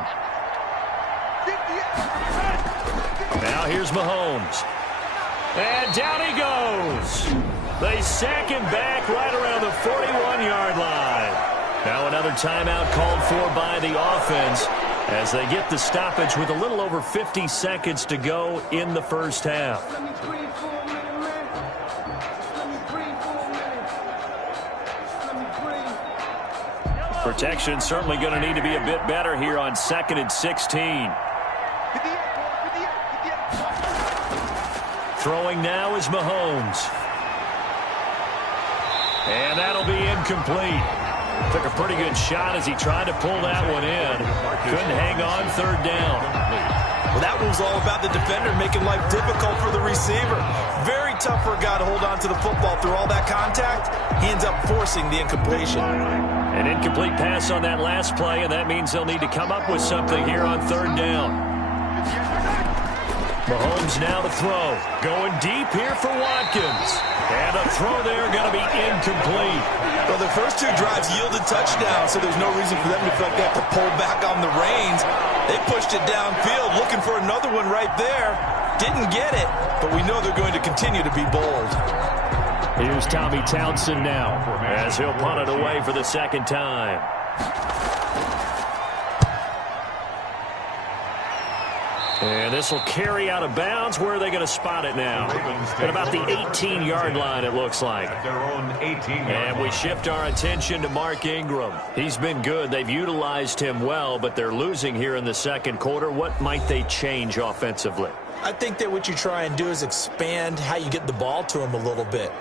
Now here's Mahomes. And down he goes. They sack him back right around the 41-yard line. Now another timeout called for by the offense as they get the stoppage with a little over 50 seconds to go in the first half. Protection certainly going to need to be a bit better here on 2nd and 16. Throwing now is Mahomes. And that'll be incomplete. Took a pretty good shot as he tried to pull that one in. Couldn't hang on 3rd down. Well, that one was all about the defender making life difficult for the receiver. Very tough for a guy to hold on to the football through all that contact. He ends up forcing the incompletion. An incomplete pass on that last play, and that means they'll need to come up with something here on 3rd down. Mahomes now to throw. Going deep here for Watkins. And a throw there going to be incomplete. Well, the first 2 drives yielded touchdowns, so there's no reason for them to feel like they have to pull back on the reins. They pushed it downfield, looking for another one right there. Didn't get it, but we know they're going to continue to be bold. Here's Tommy Townsend now as he'll punt it away for the 2nd time. And this will carry out of bounds. Where are they going to spot it now? At about the 18-yard line, it looks like. And we shift our attention to Mark Ingram. He's been good. They've utilized him well, but they're losing here in the 2nd quarter. What might they change offensively? I think that what you try and do is expand how you get the ball to him a little bit.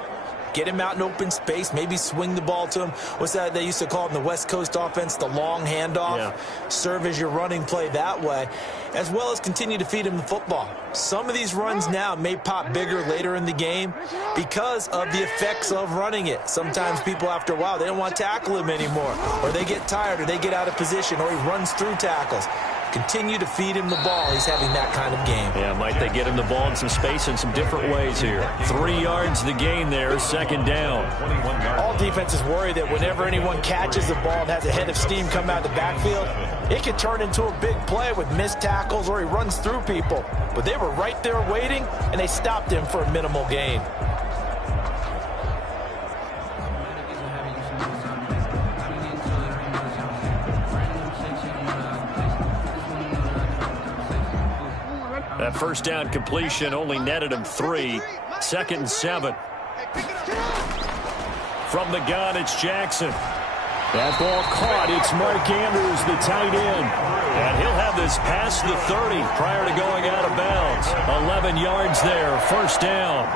Get him out in open space, maybe swing the ball to him. What's that they used to call it in the West Coast offense, the long handoff? Yeah. Serve as your running play that way, as well as continue to feed him the football. Some of these runs now may pop bigger later in the game because of the effects of running it. Sometimes people, after a while, they don't want to tackle him anymore, or they get tired, or they get out of position, or he runs through tackles. Continue to feed him the ball. He's having that kind of game. Yeah, might they get him the ball in some space in some different ways here. 3 yards to gain there, 2nd down. All defenses worry that whenever anyone catches the ball and has a head of steam come out of the backfield, it can turn into a big play with missed tackles or he runs through people. But they were right there waiting, and they stopped him for a minimal gain. That first down completion only netted him 3. 2nd and 7. From the gun, it's Jackson. That ball caught. It's Mark Andrews, the tight end. And he'll have this past the 30 prior to going out of bounds. 11 yards there, 1st down.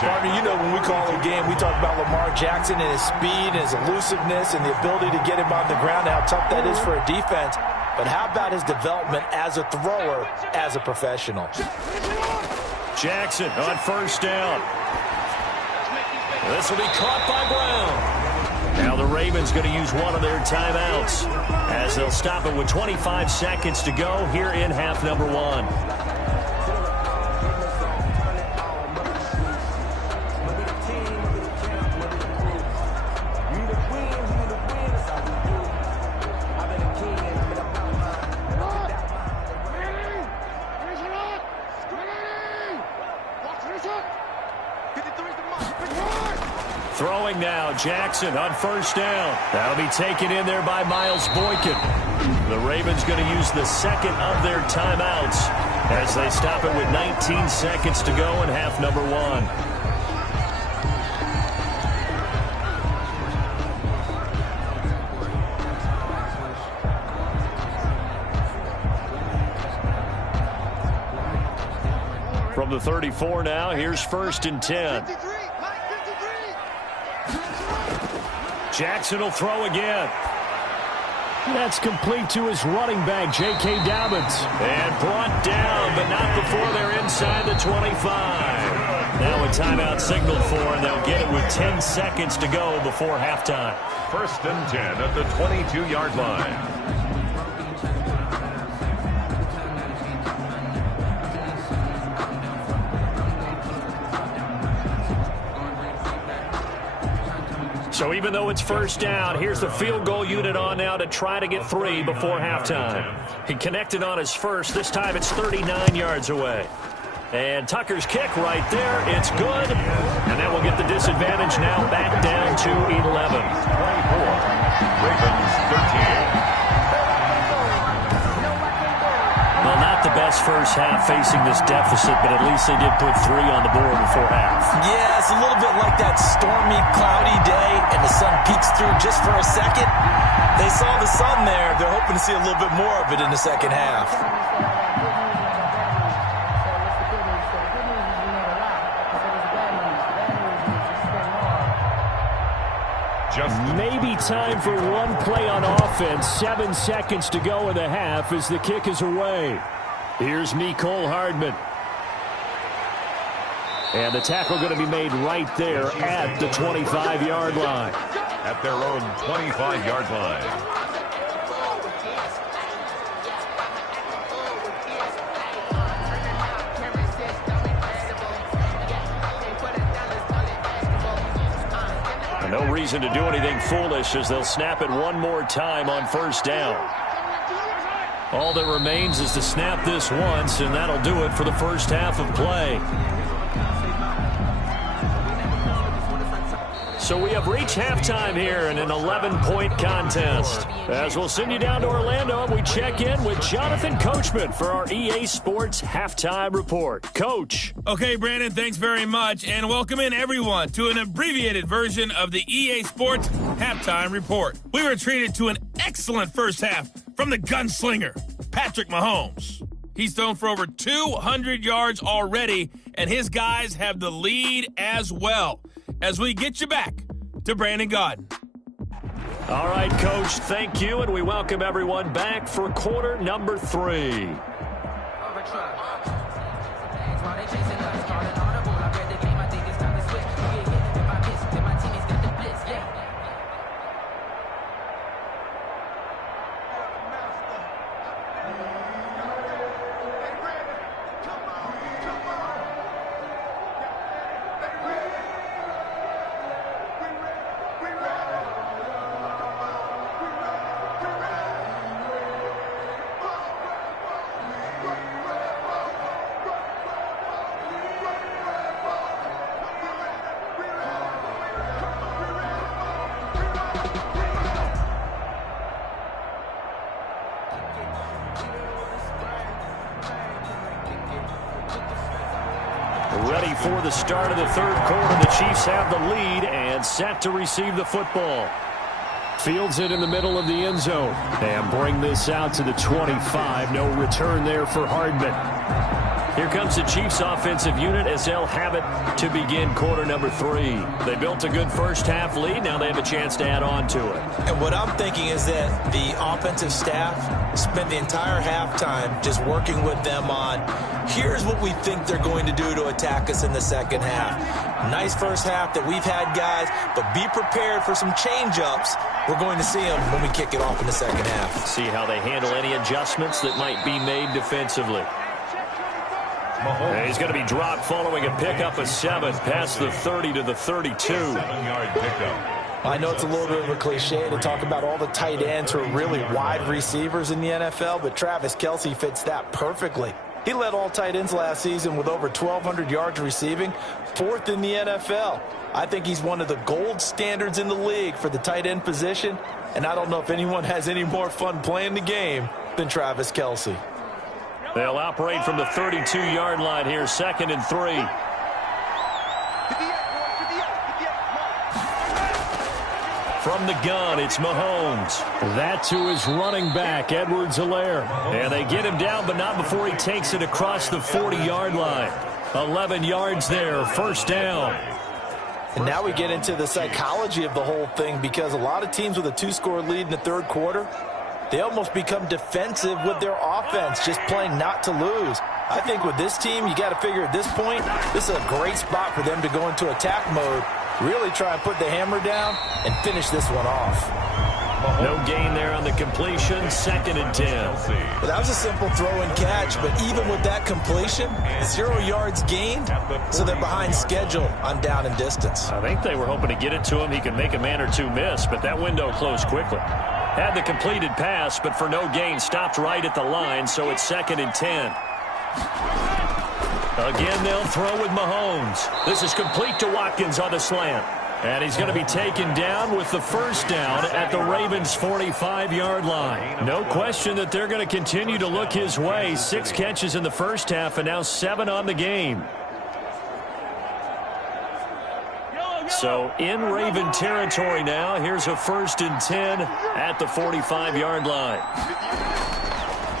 Partner, you know when we call a game, we talk about Lamar Jackson and his speed and his elusiveness and the ability to get him on the ground and how tough that is for a defense. But how about his development as a thrower, as a professional? Jackson on 1st down. This will be caught by Brown. Now the Ravens going to use one of their timeouts as they'll stop it with 25 seconds to go here in half number 1. Throwing now, Jackson on first down. That'll be taken in there by Miles Boykin. The Ravens going to use the second of their timeouts as they stop it with 19 seconds to go in half number 1. From the 34 now, here's 1st and 10. Jackson will throw again. That's complete to his running back, J.K. Dobbins. And brought down, but not before they're inside the 25. Now a timeout signaled for, and they'll get it with 10 seconds to go before halftime. 1st and 10 at the 22-yard line. So even though it's first down, here's the field goal unit on now to try to get 3 before halftime. He connected on his first. This time it's 39 yards away. And Tucker's kick right there. It's good. And that will get the disadvantage now back down to 11. 24. Ravens 13. Well, not the best first half facing this deficit, but at least they did put 3 on the board before half. Yeah, it's a little bit like that stormy, cloudy day, and the sun peeks through just for a second. They saw the sun there. They're hoping to see a little bit more of it in the second half. Maybe time for one play on offense. 7 seconds to go in the half as the kick is away. Here's Mecole Hardman. And the tackle going to be made right there at the 25-yard line. At their own 25-yard line. No reason to do anything foolish as they'll snap it one more time on first down. All that remains is to snap this once, and that'll do it for the first half of play. So we have reached halftime here in an 11-point contest. As we'll send you down to Orlando, we check in with Jonathan Coachman for our EA Sports Halftime Report. Coach. Okay, Brandon, thanks very much, and welcome in everyone to an abbreviated version of the EA Sports Halftime Report. We were treated to an excellent first half from the gunslinger, Patrick Mahomes. He's thrown for over 200 yards already, and his guys have the lead as well. As we get you back to Brandon Gaudin. All right, Coach, thank you, and we welcome everyone back for quarter number 3. Ready for the start of the third quarter. The Chiefs have the lead and set to receive the football. Fields it in the middle of the end zone. And bring this out to the 25. No return there for Hardman. Here comes the Chiefs offensive unit as they'll have it to begin quarter number 3. They built a good first half lead. Now they have a chance to add on to it. And what I'm thinking is that the offensive staff spent the entire halftime just working with them on, here's what we think they're going to do to attack us in the second half. Nice first half that we've had, guys, but be prepared for some change-ups. We're going to see them when we kick it off in the second half. See how they handle any adjustments that might be made defensively. And he's going to be dropped following a pickup of 7 past the 30 to the 32. 7-yard pickup. I know it's a little bit of a cliche to talk about all the tight ends who are really wide receivers in the NFL, but Travis Kelce fits that perfectly. He led all tight ends last season with over 1,200 yards receiving, 4th in the NFL. I think he's one of the gold standards in the league for the tight end position, and I don't know if anyone has any more fun playing the game than Travis Kelce. They'll operate from the 32-yard line here, 2nd and 3. From the gun, it's Mahomes. That to his running back, Edwards-Helaire. And they get him down, but not before he takes it across the 40-yard line. 11 yards there, 1st down. And now we get into the psychology of the whole thing, because a lot of teams with a 2-score lead in the 3rd quarter, they almost become defensive with their offense, just playing not to lose. I think with this team, you got to figure at this point, this is a great spot for them to go into attack mode, really try and put the hammer down and finish this one off. No gain there on the completion, 2nd and 10. Well, that was a simple throw and catch, but even with that completion, 0 yards gained, so they're behind schedule on down and distance. I think they were hoping to get it to him. He could make a man or two miss, but that window closed quickly. Had the completed pass, but for no gain, stopped right at the line, so it's 2nd and 10. Again, they'll throw with Mahomes. This is complete to Watkins on the slant. And he's going to be taken down with the 1st down at the Ravens' 45-yard line. No question that they're going to continue to look his way. 6 catches in the first half and now 7 on the game. So in Raven territory now. Here's a 1st and 10 at the 45-yard line.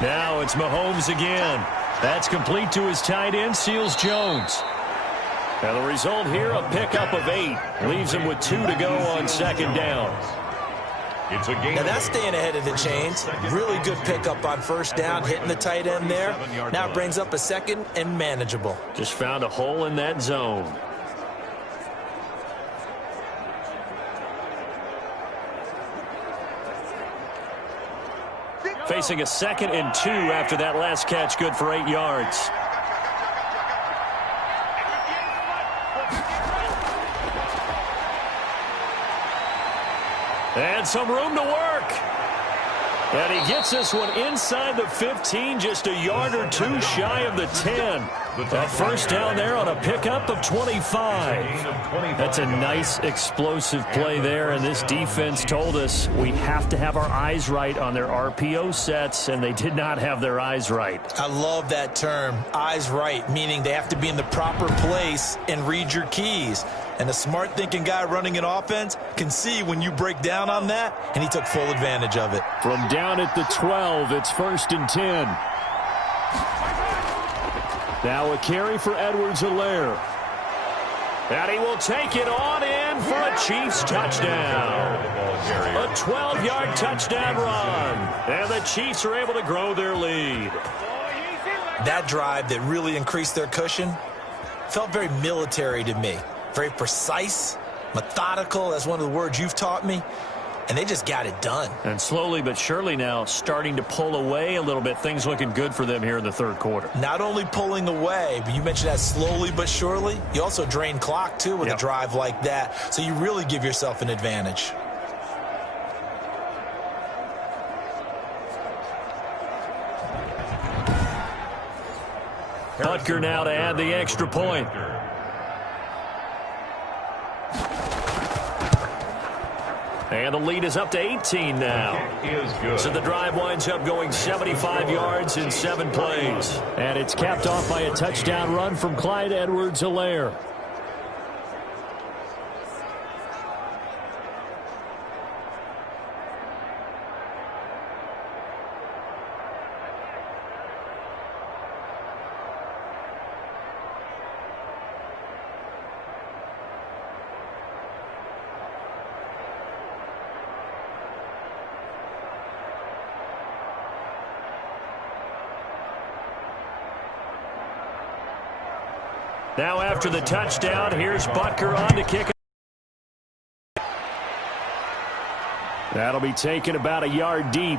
Now it's Mahomes again. That's complete to his tight end, Seals Jones. Now the result here, a pickup of 8. Leaves him with 2 to go on 2nd down. It's a game. Now that's staying ahead of the chains. Really good pickup on 1st down, hitting the tight end there. Now it brings up a 2nd and manageable. Just found a hole in that zone. Facing a 2nd and 2 after that last catch, good for 8 yards. And some room to work. And he gets this one inside the 15, just a yard or 2 shy of the 10. A 1st down there on a pickup of 25. That's a nice explosive play there, and this defense told us we have to have our eyes right on their RPO sets, and they did not have their eyes right. I love that term, eyes right, meaning they have to be in the proper place and read your keys. And a smart thinking guy running an offense can see when you break down on that, and he took full advantage of it. From down at the 12, it's 1st and 10. Now a carry for Edwards-Helaire. And he will take it on in for a Chiefs touchdown. A 12-yard touchdown run. And the Chiefs are able to grow their lead. That drive that really increased their cushion felt very military to me. Very precise, methodical, that's one of the words you've taught me. And they just got it done. And slowly but surely now starting to pull away a little bit. Things looking good for them here in the 3rd quarter. Not only pulling away, but you mentioned that slowly but surely. You also drain clock, too, with a drive like that. So you really give yourself an advantage. Butker now to add the extra point. And the lead is up to 18 now. So the drive winds up going 75 yards in 7 plays. And it's capped off by a touchdown run from Clyde Edwards-Helaire. Now after the touchdown, here's Butker on to kick it. That'll be taken about a yard deep.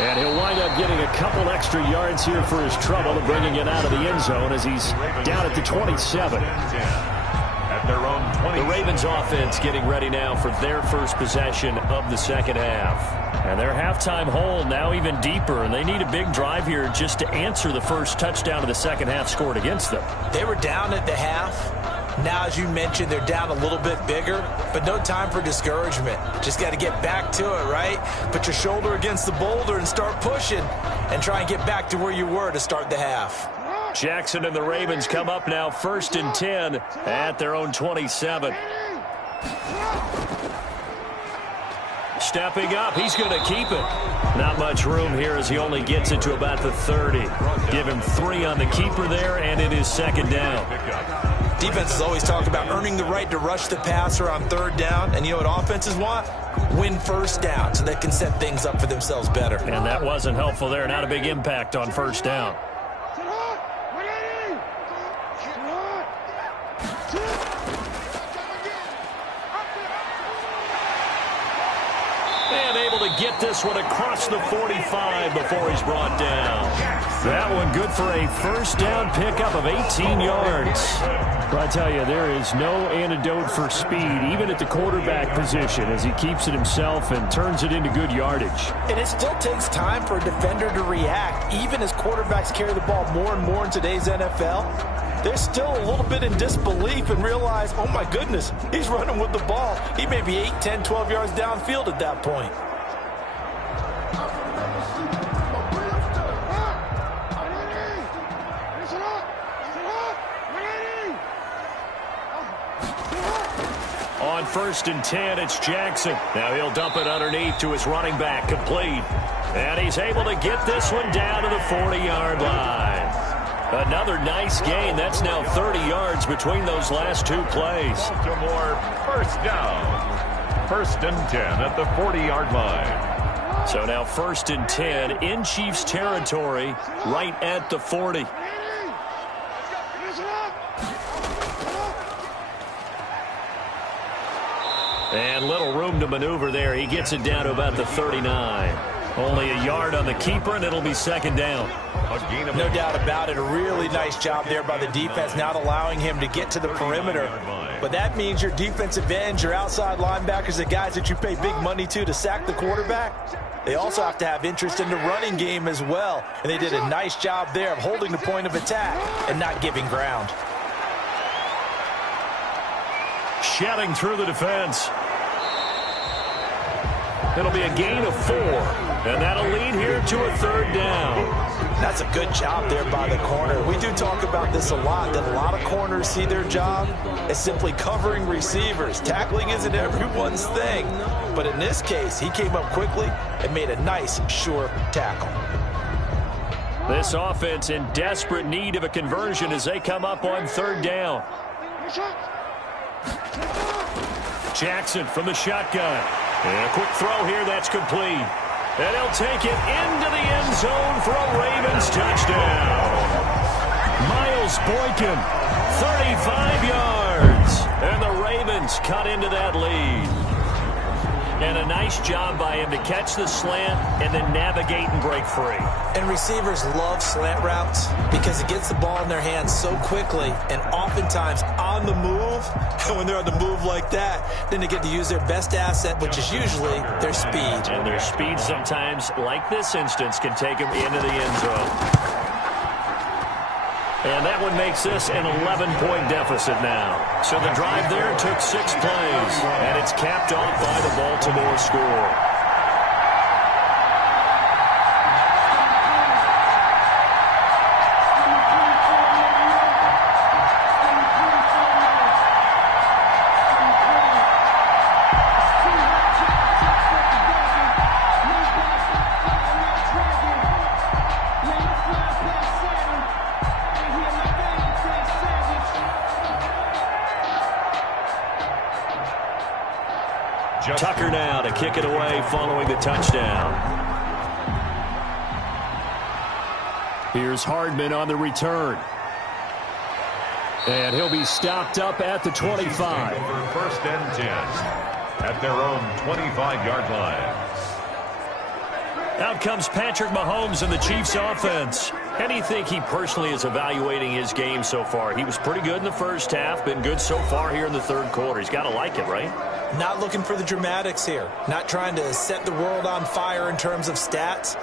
And he'll wind up getting a couple extra yards here for his trouble, bringing it out of the end zone as he's down at the 27. At their own 20. The Ravens offense getting ready now for their first possession of the 2nd half. And their halftime hole now even deeper, and they need a big drive here just to answer the first touchdown of the second half scored against them. They were down at the half. Now, as you mentioned, they're down a little bit bigger, but no time for discouragement. Just got to get back to it, right? Put your shoulder against the boulder and start pushing and try and get back to where you were to start the half. Jackson and the Ravens come up now 1st and 10 at their own 27. Stepping up, he's going to keep it. Not much room here as he only gets it to about the 30. Give him 3 on the keeper there, and it is 2nd down. Defenses always talk about earning the right to rush the passer on 3rd down, and you know what offenses want? Win 1st down so they can set things up for themselves better. And that wasn't helpful there. Not a big impact on 1st down. And able to get this one across the 45 before he's brought down. That one good for a 1st down pickup of 18 yards. But I tell you, there is no antidote for speed, even at the quarterback position, as he keeps it himself and turns it into good yardage. And it still takes time for a defender to react, even as quarterbacks carry the ball more and more in today's NFL. They're still a little bit in disbelief and realize, oh my goodness, he's running with the ball. He may be 8, 10, 12 yards downfield at that point. On 1st and 10, it's Jackson. Now he'll dump it underneath to his running back, complete. And he's able to get this one down to the 40-yard line. Another nice gain. That's now 30 yards between those last 2 plays. Baltimore 1st down. 1st and 10 at the 40-yard line. So now 1st and 10 in Chiefs territory, right at the 40. And little room to maneuver there. He gets it down to about the 39. Only a yard on the keeper, and it'll be 2nd down. No doubt about it. A really nice job there by the defense, not allowing him to get to the perimeter. But that means your defensive ends, your outside linebackers, the guys that you pay big money to sack the quarterback, they also have to have interest in the running game as well. And they did a nice job there of holding the point of attack and not giving ground. Shedding through the defense. It'll be a gain of 4, and that'll lead here to a 3rd down. That's a good job there by the corner. We do talk about this a lot, that a lot of corners see their job as simply covering receivers. Tackling isn't everyone's thing. But in this case, he came up quickly and made a nice, sure tackle. This offense in desperate need of a conversion as they come up on 3rd down. Jackson from the shotgun. And a quick throw here, that's complete. And he'll take it into the end zone for a Ravens touchdown. Miles Boykin, 35 yards. And the Ravens cut into that lead. And a nice job by him to catch the slant and then navigate and break free. And receivers love slant routes because it gets the ball in their hands so quickly and oftentimes on the move. And when they're on the move like that, then they get to use their best asset, which is usually their speed. And their speed sometimes, like this instance, can take them into the end zone. And that one makes this an 11-point deficit now. So the drive there took 6 plays, and it's capped off by the Baltimore score. Tucker now to kick it away following the touchdown. Here's Hardman on the return. And he'll be stopped up at the 25. 1st and 10 at their own 25-yard line. Out comes Patrick Mahomes and the Chiefs offense. How do you think he personally is evaluating his game so far? He was pretty good in the first half, been good so far here in the 3rd quarter. He's got to like it, right? Not looking for the dramatics here. Not trying to set the world on fire in terms of stats.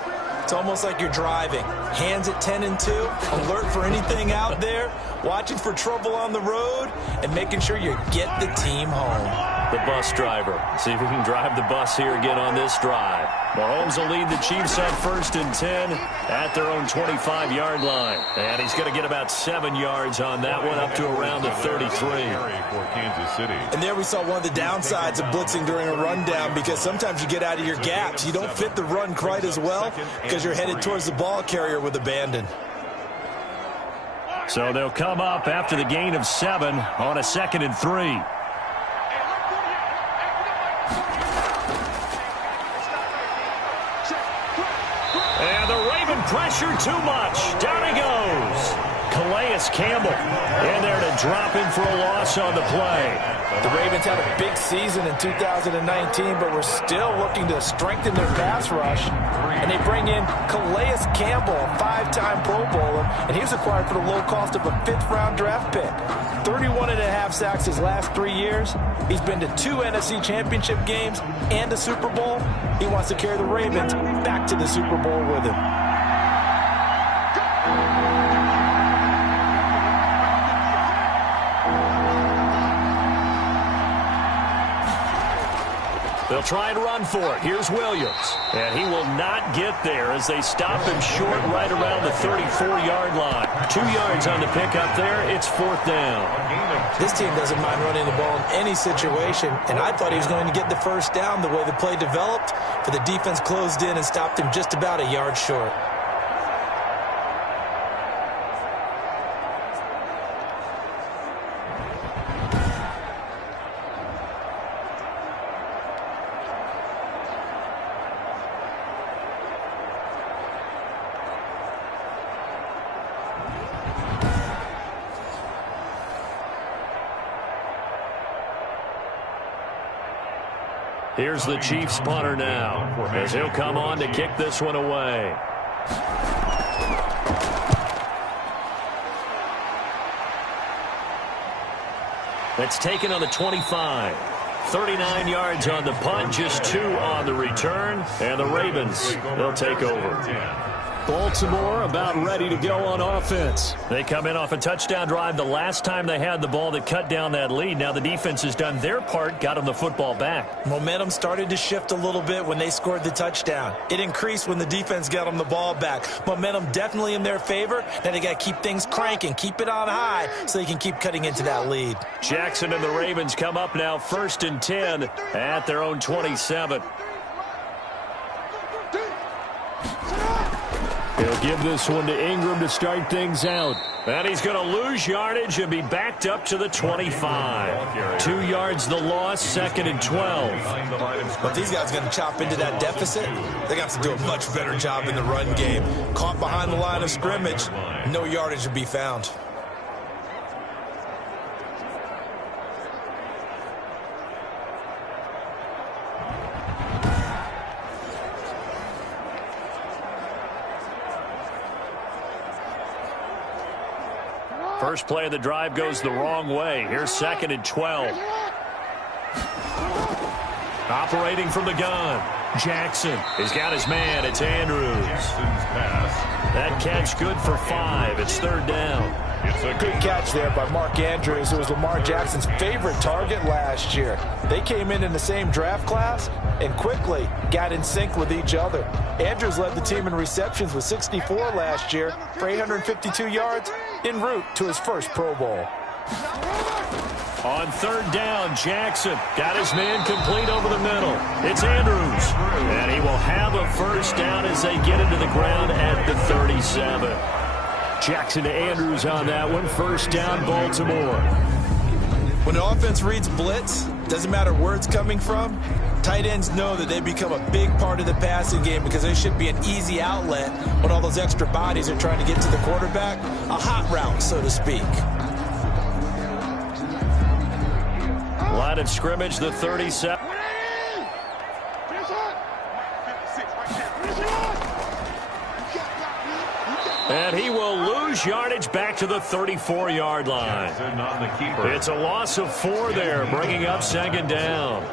It's almost like you're driving. Hands at 10 and 2, alert for anything out there, watching for trouble on the road, and making sure you get the team home. The bus driver. See if he can drive the bus here again on this drive. Mahomes will lead the Chiefs up 1st and 10 at their own 25-yard line. And he's going to get about 7 yards on that one, up to around the 33. For Kansas City. And there we saw one of the downsides of blitzing during a rundown, because sometimes you get out of your gaps. You don't fit the run quite as well because you're headed towards the ball carrier with abandon. So they'll come up after the gain of 7 on a 2nd and 3. And the Raven pressure too much. Down he goes. Calais Campbell in there to drop in for a loss on the play. The Ravens had a big season in 2019, but we're still looking to strengthen their pass rush. And they bring in Calais Campbell, a 5-time Pro Bowler, and he was acquired for the low cost of a 5th-round draft pick. 31.5 sacks his last 3 years. He's been to 2 NFC Championship games and a Super Bowl. He wants to carry the Ravens back to the Super Bowl with him. They'll try and run for it. Here's Williams. And he will not get there as they stop him short right around the 34-yard line. 2 yards on the pickup there. It's 4th down. This team doesn't mind running the ball in any situation, and I thought he was going to get the first down the way the play developed, but the defense closed in and stopped him just about a yard short. Here's the Chiefs punter now, as he'll come on to kick this one away. That's taken on the 25. 39 yards on the punt, just 2 on the return, and the Ravens, they'll take over. Baltimore about ready to go on offense. They come in off a touchdown drive the last time they had the ball that cut down that lead. Now the defense has done their part, got them the football back. Momentum started to shift a little bit when they scored the touchdown. It increased when the defense got them the ball back. Momentum definitely in their favor. Now they got to keep things cranking, keep it on high so they can keep cutting into that lead. Jackson and the Ravens come up now 1st and 10 at their own 27. He'll give this one to Ingram to start things out. And he's going to lose yardage and be backed up to the 25. 2 yards the loss, 2nd and 12. But these guys are going to chop into that deficit. They got to do a much better job in the run game. Caught behind the line of scrimmage, no yardage to be found. First play of the drive goes the wrong way. Here's 2nd and 12. Operating from the gun. Jackson. He's got his man. It's Andrews. That catch good for 5. It's 3rd down. It's a good catch there by Mark Andrews, who was Lamar Jackson's favorite target last year. They came in the same draft class and quickly got in sync with each other. Andrews led the team in receptions with 64 last year for 852 yards en route to his first Pro Bowl. On 3rd down, Jackson got his man complete over the middle. It's Andrews. And he will have a first down as they get into the ground at the 37. Jackson to Andrews on that one. First down, Baltimore. When the offense reads blitz, doesn't matter where it's coming from, tight ends know that they become a big part of the passing game because they should be an easy outlet when all those extra bodies are trying to get to the quarterback. A hot route, so to speak. Line of scrimmage, the 37. And he will lose lose yardage back to the 34-yard line. It's a loss of 4 there, bringing up second down.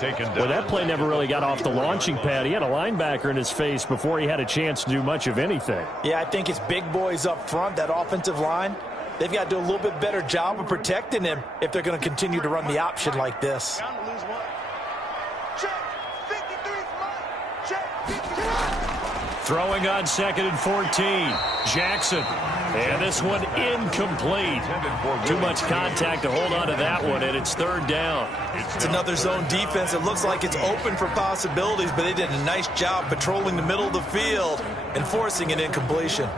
Well, that play never really got off the launching pad. He had a linebacker in his face before he had a chance to do much of anything. Yeah, I think it's big boys up front, that offensive line. They've got to do a little bit better job of protecting him if they're going to continue to run the option like this. Throwing on 2nd and 14. Jackson. And this one incomplete. Too much contact to hold on to that one, and it's 3rd down. It's another zone defense. It looks like it's open for possibilities, but they did a nice job patrolling the middle of the field and forcing an incompletion.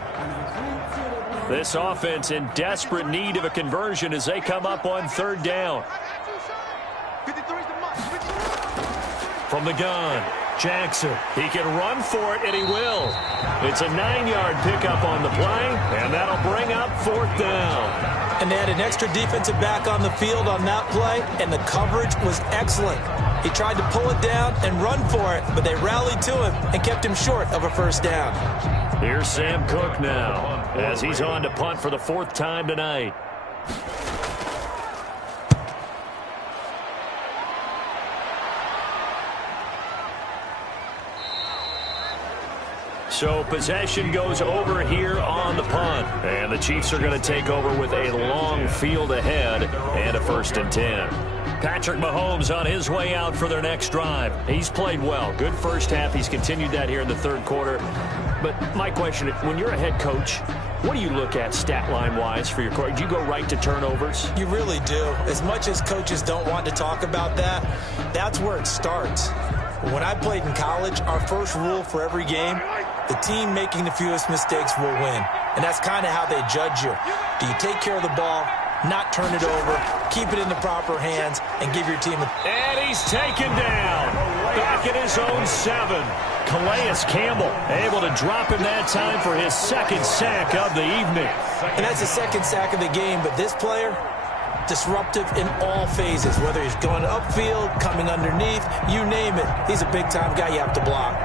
This offense in desperate need of a conversion as they come up on 3rd down. From the gun, Jackson. He can run for it, and he will. It's a 9-yard pickup on the play, and that'll bring up 4th down. And they had an extra defensive back on the field on that play, and the coverage was excellent. He tried to pull it down and run for it, but they rallied to him and kept him short of a 1st down. Here's Sam Cook now as he's on to punt for the 4th time tonight. So possession goes over here on the punt. And the Chiefs are going to take over with a long field ahead and a 1st and 10. Patrick Mahomes on his way out for their next drive. He's played well. Good first half. He's continued that here in the 3rd quarter. But my question, when you're a head coach, what do you look at stat line-wise for your coach? Do you go right to turnovers? You really do. As much as coaches don't want to talk about that, that's where it starts. When I played in college, our first rule for every game, the team making the fewest mistakes will win. And that's kind of how they judge you. Do you take care of the ball, not turn it over, keep it in the proper hands, and give your team a... And he's taken down. Back at his own 7. Calais Campbell able to drop him that time for his 2nd sack of the evening. And that's the 2nd sack of the game, but this player, disruptive in all phases, whether he's going upfield, coming underneath, you name it. He's a big-time guy you have to block.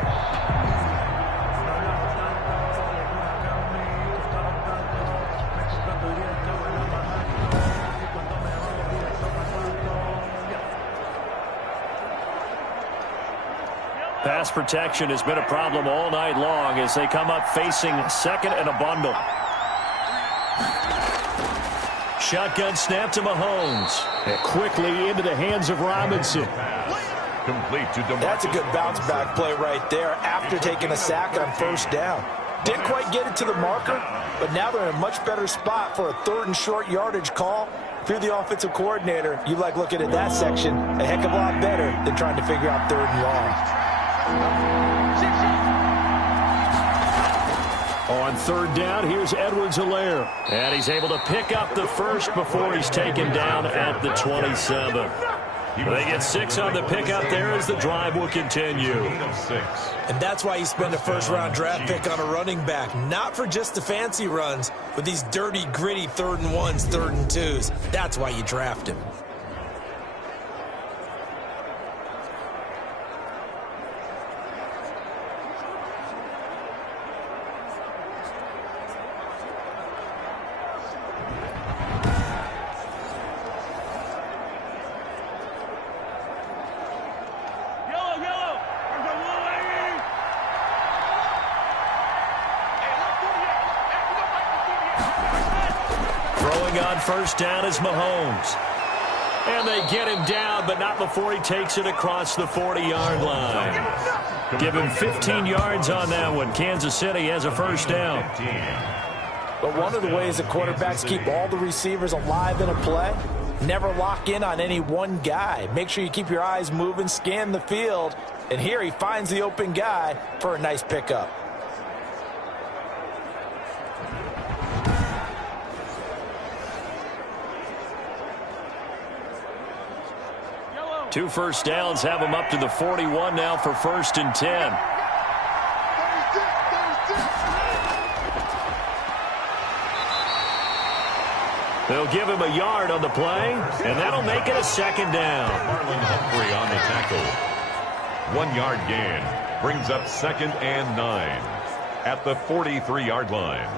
Pass protection has been a problem all night long as they come up facing 2nd and a bundle. Shotgun snap to Mahomes. And quickly into the hands of Robinson. Complete to DeMarcus. That's a good bounce-back play right there after taking a sack on 1st down. Didn't quite get it to the marker, but now they're in a much better spot for a 3rd and short yardage call. If you're the offensive coordinator, you like looking at that section a heck of a lot better than trying to figure out 3rd and long. On 3rd down, here's Edwards-Helaire. And he's able to pick up the 1st before he's taken down at the 27. They get 6 on the pickup there as the drive will continue. And that's why you spend a 1st-round draft pick on a running back. Not for just the fancy runs, but these dirty, gritty 3rd and 1s, 3rd and 2s. That's why you draft him. On 1st down is Mahomes. And they get him down, but not before he takes it across the 40-yard line. Give him 15 yards on that one. Kansas City has a 1st down. But one of the ways that quarterbacks keep all the receivers alive in a play, never lock in on any one guy. Make sure you keep your eyes moving, scan the field, and here he finds the open guy for a nice pickup. Two 1st downs have him up to the 41 now for 1st and 10. They'll give him a yard on the play, and that'll make it a 2nd down. Marlon Humphrey on the tackle. 1-yard gain brings up 2nd and 9 at the 43-yard line.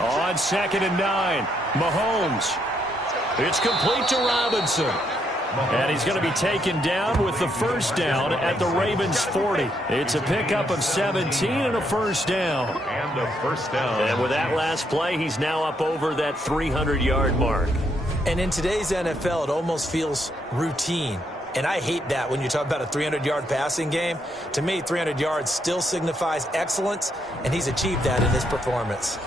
On 2nd and 9, Mahomes. It's complete to Robinson. And he's going to be taken down with the first down at the Ravens 40. It's a pickup of 17 and a first down. And a first down. And with that last play, he's now up over that 300-yard mark. And in today's NFL, it almost feels routine. And I hate that when you talk about a 300-yard passing game. To me, 300 yards still signifies excellence, and he's achieved that in his performance.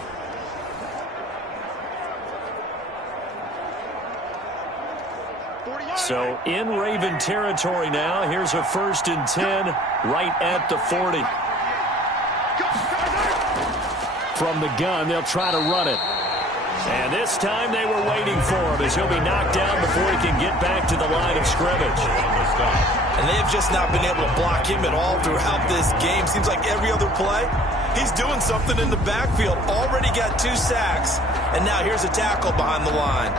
So in Raven territory now. Here's a 1st and 10 right at the 40. From the gun, they'll try to run it. And this time they were waiting for him as he'll be knocked down before he can get back to the line of scrimmage. And they have just not been able to block him at all throughout this game. Seems like every other play, he's doing something in the backfield. Already got 2 sacks, and now here's a tackle behind the line.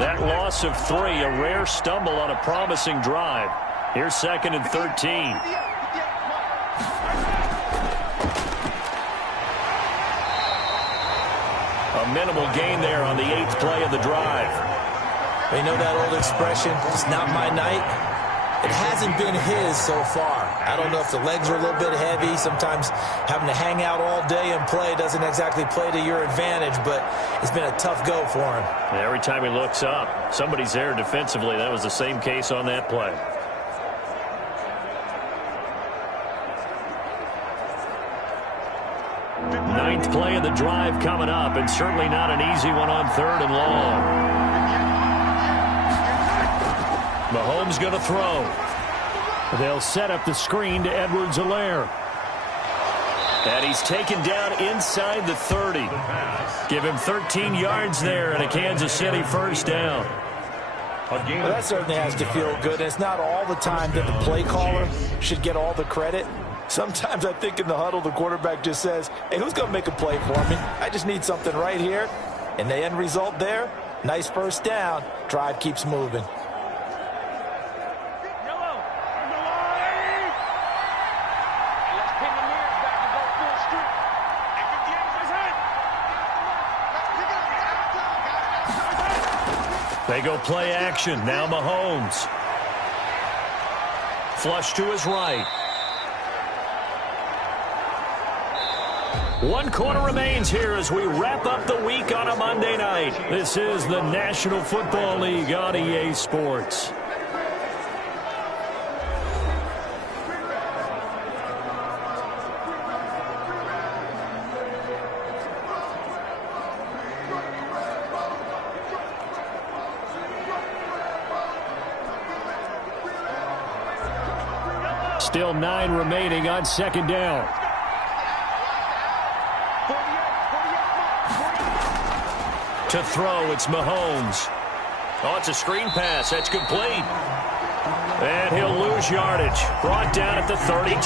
That loss of 3, a rare stumble on a promising drive. Here's 2nd and 13. A minimal gain there on the 8th play of the drive. You know that old expression, it's not my night? It hasn't been his so far. I don't know if the legs are a little bit heavy. Sometimes having to hang out all day and play doesn't exactly play to your advantage, but it's been a tough go for him. And every time he looks up, somebody's there defensively. That was the same case on that play. Ninth play of the drive coming up, and certainly not an easy one on 3rd and long. Mahomes going to throw. They'll set up the screen to Edwards-Helaire. And he's taken down inside the 30. Give him 13 yards there and a Kansas City first down. Well, that certainly has to feel good. It's not all the time that the play caller should get all the credit. Sometimes I think in the huddle, the quarterback just says, hey, who's going to make a play for me? I just need something right here. And the end result there, nice first down. Drive keeps moving. They go play action. Now Mahomes. Flush to his right. 1 quarter remains here as we wrap up the week on a Monday night. This is the National Football League on EA Sports. Still 9 remaining on 2nd down. To throw, it's Mahomes. Oh, it's a screen pass. That's complete. And he'll lose yardage. Brought down at the 32.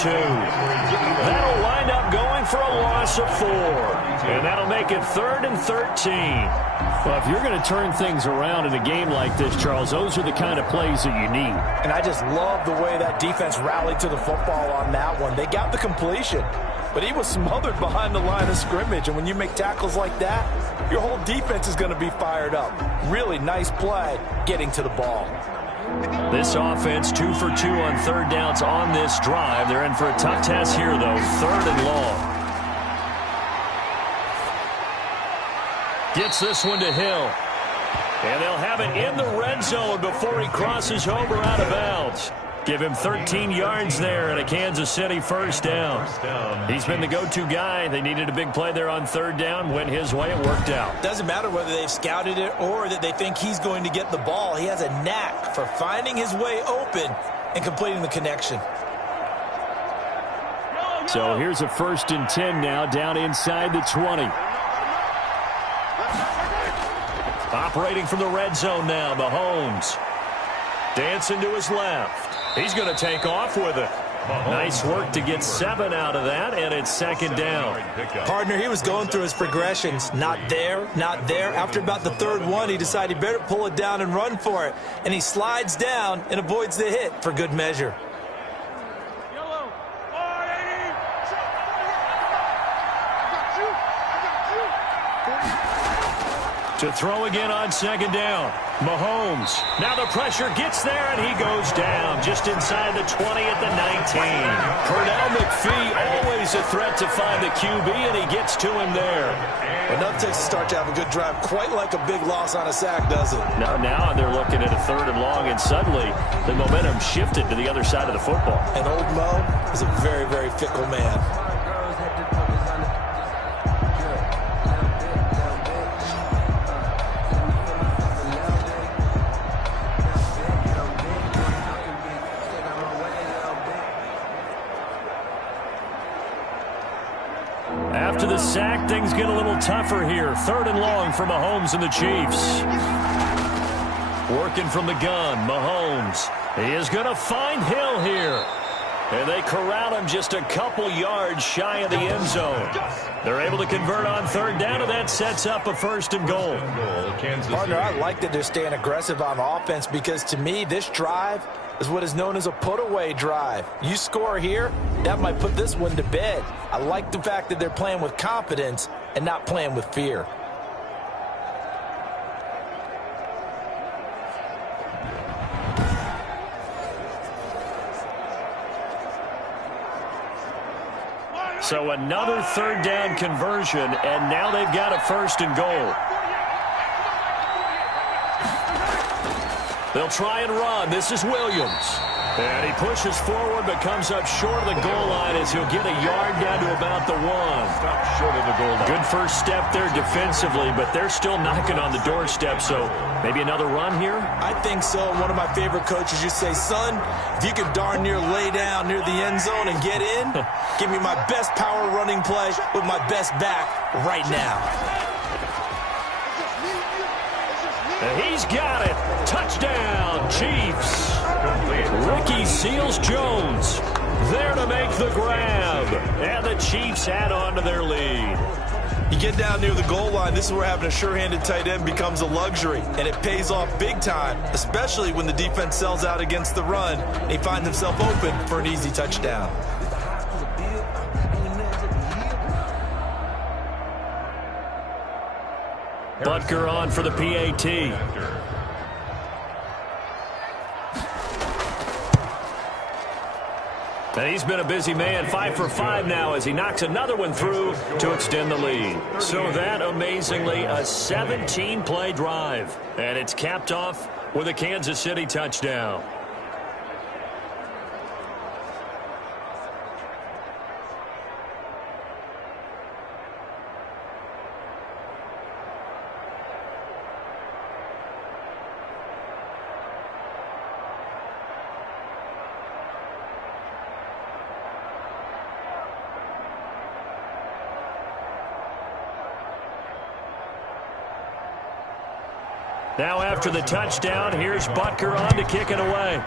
That'll wind up going for a loss of 4. And that'll make it 3rd and 13. Well, if you're going to turn things around in a game like this, Charles, those are the kind of plays that you need. And I just love the way that defense rallied to the football on that one. They got the completion, but he was smothered behind the line of scrimmage. And when you make tackles like that, your whole defense is going to be fired up. Really nice play getting to the ball. This offense 2 for 2 on 3rd downs on this drive. They're in for a tough test here, though. 3rd and long. Gets this one to Hill. And they'll have it in the red zone before he crosses over out of bounds. Give him 13 yards there and a Kansas City first down. He's been the go-to guy. They needed a big play there on 3rd down. Went his way. It worked out. Doesn't matter whether they've scouted it or that they think he's going to get the ball. He has a knack for finding his way open and completing the connection. So here's a 1st and 10 now down inside the 20. Operating from the red zone now, Mahomes. Dancing to his left. He's going to take off with it. Nice work to get 7 out of that, and it's second down. Partner, he was going through his progressions. Not there, not there. After about the third one, he decided he better pull it down and run for it. And he slides down and avoids the hit for good measure. To throw again on second down. Mahomes. Now the pressure gets there, and he goes down just inside the 20 at the 19. Pernell McPhee, always a threat to find the QB, and he gets to him there. Enough to start to have a good drive, quite like a big loss on a sack, does it? Now they're looking at a 3rd and long, and suddenly the momentum shifted to the other side of the football. And old Mo is a very, very fickle man. After the sack, things get a little tougher here. 3rd and long for Mahomes and the Chiefs. Working from the gun, Mahomes. He is going to find Hill here. And they corral him just a couple yards shy of the end zone. They're able to convert on 3rd down, and that sets up a 1st and goal. Partner, I like that they're staying aggressive on offense because, to me, this drive is what is known as a put-away drive. You score here, that might put this one to bed. I like the fact that they're playing with confidence and not playing with fear. So another 3rd down conversion, and now they've got a 1st and goal. They'll try and run. This is Williams. And he pushes forward but comes up short of the goal line as he'll get a yard down to about the 1. Stop short of the goal line. Good first step there defensively, but they're still knocking on the doorstep, so maybe another run here? I think so. One of my favorite coaches used to say, son, if you can darn near lay down near the end zone and get in, give me my best power running play with my best back right now. And he's got it. Touchdown, Chiefs. Ricky Seals-Jones there to make the grab. And the Chiefs add on to their lead. You get down near the goal line, this is where having a sure-handed tight end becomes a luxury, and it pays off big time, especially when the defense sells out against the run, and he finds himself open for an easy touchdown. Butker on for the PAT. And he's been a busy man, 5 for 5 now as he knocks another one through to extend the lead. So that, amazingly, a 17-play drive. And it's capped off with a Kansas City touchdown. Now after the touchdown, here's Butker on to kick it away.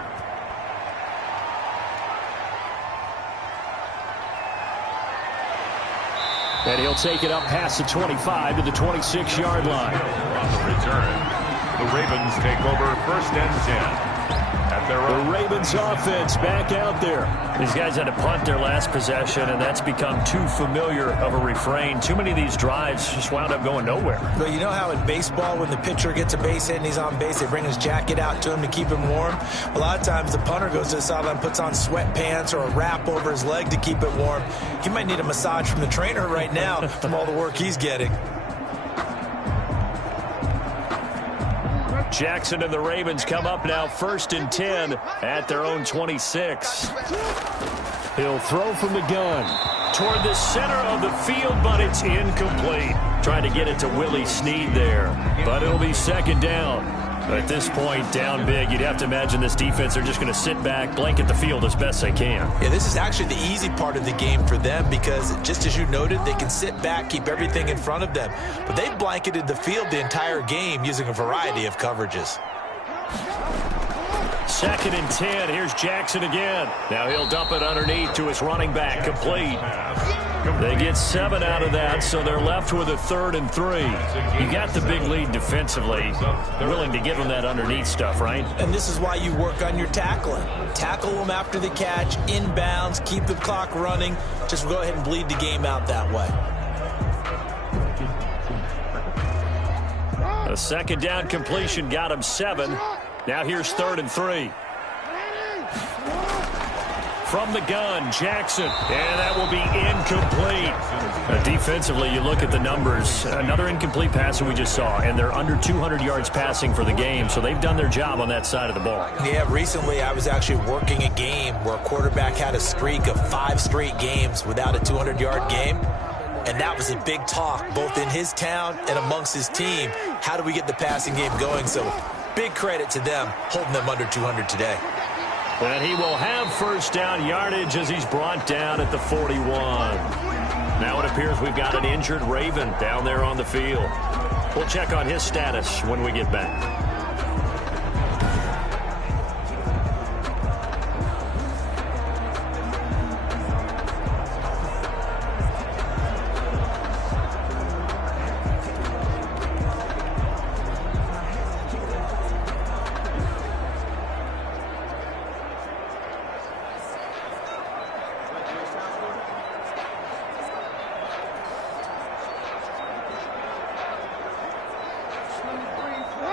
And he'll take it up past the 25 to the 26-yard line. On the return, the Ravens take over 1st and 10. The Ravens offense back out there. These guys had to punt their last possession, and that's become too familiar of a refrain. Too many of these drives just wound up going nowhere. But you know how in baseball, when the pitcher gets a base hit and he's on base, they bring his jacket out to him to keep him warm? A lot of times the punter goes to the sideline, puts on sweatpants or a wrap over his leg to keep it warm. He might need a massage from the trainer right now from all the work he's getting. Jackson and the Ravens come up now 1st and 10 at their own 26. He'll throw from the gun toward the center of the field, but it's incomplete. Trying to get it to Willie Snead there, but it'll be 2nd down. At this point, down big, you'd have to imagine this defense are just going to sit back, blanket the field as best they can. Yeah, this is actually the easy part of the game for them because, just as you noted, they can sit back, keep everything in front of them. But they've blanketed the field the entire game using a variety of coverages. 2nd and 10. Here's Jackson again. Now he'll dump it underneath to his running back. Complete. They get 7 out of that, so they're left with a 3rd and 3. You got the big lead defensively. Willing to give them that underneath stuff, right? And this is why you work on your tackling. Tackle them after the catch, inbounds, keep the clock running. Just go ahead and bleed the game out that way. A 2nd down completion got him 7. Now here's 3rd and 3. From the gun, Jackson, and that will be incomplete. Defensively, you look at the numbers. Another incomplete pass that we just saw, and they're under 200 yards passing for the game, so they've done their job on that side of the ball. Yeah, recently I was actually working a game where a quarterback had a streak of 5 straight games without a 200-yard game, and that was a big talk both in his town and amongst his team. How do we get the passing game going? So big credit to them holding them under 200 today. And he will have 1st down yardage as he's brought down at the 41. Now it appears we've got an injured Raven down there on the field. We'll check on his status when we get back.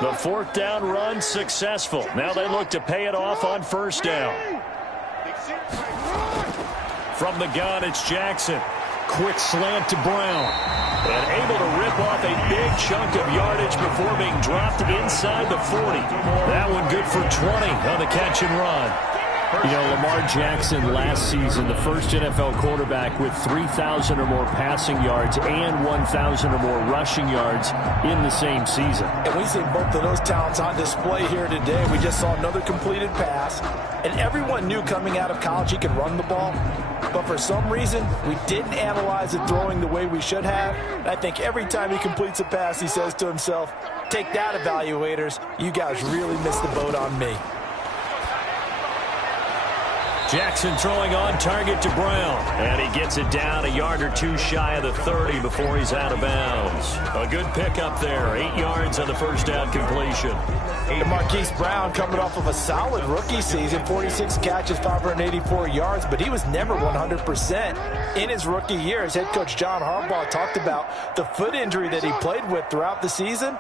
The 4th down run successful. Now they look to pay it off on 1st down. From the gun, it's Jackson. Quick slant to Brown. And able to rip off a big chunk of yardage before being dropped inside the 40. That one good for 20 on the catch and run. You know, Lamar Jackson last season, the first NFL quarterback with 3,000 or more passing yards and 1,000 or more rushing yards in the same season. And we see both of those talents on display here today. We just saw another completed pass. And everyone knew coming out of college he could run the ball. But for some reason, we didn't analyze it throwing the way we should have. And I think every time he completes a pass, he says to himself, take that, evaluators. You guys really missed the boat on me. Jackson throwing on target to Brown. And he gets it down a yard or 2 shy of the 30 before he's out of bounds. A good pickup there. 8 yards on the 1st down completion. And Marquise Brown coming off of a solid rookie season, 46 catches, 584 yards, but he was never 100% in his rookie year. As head coach John Harbaugh talked about the foot injury that he played with throughout the season.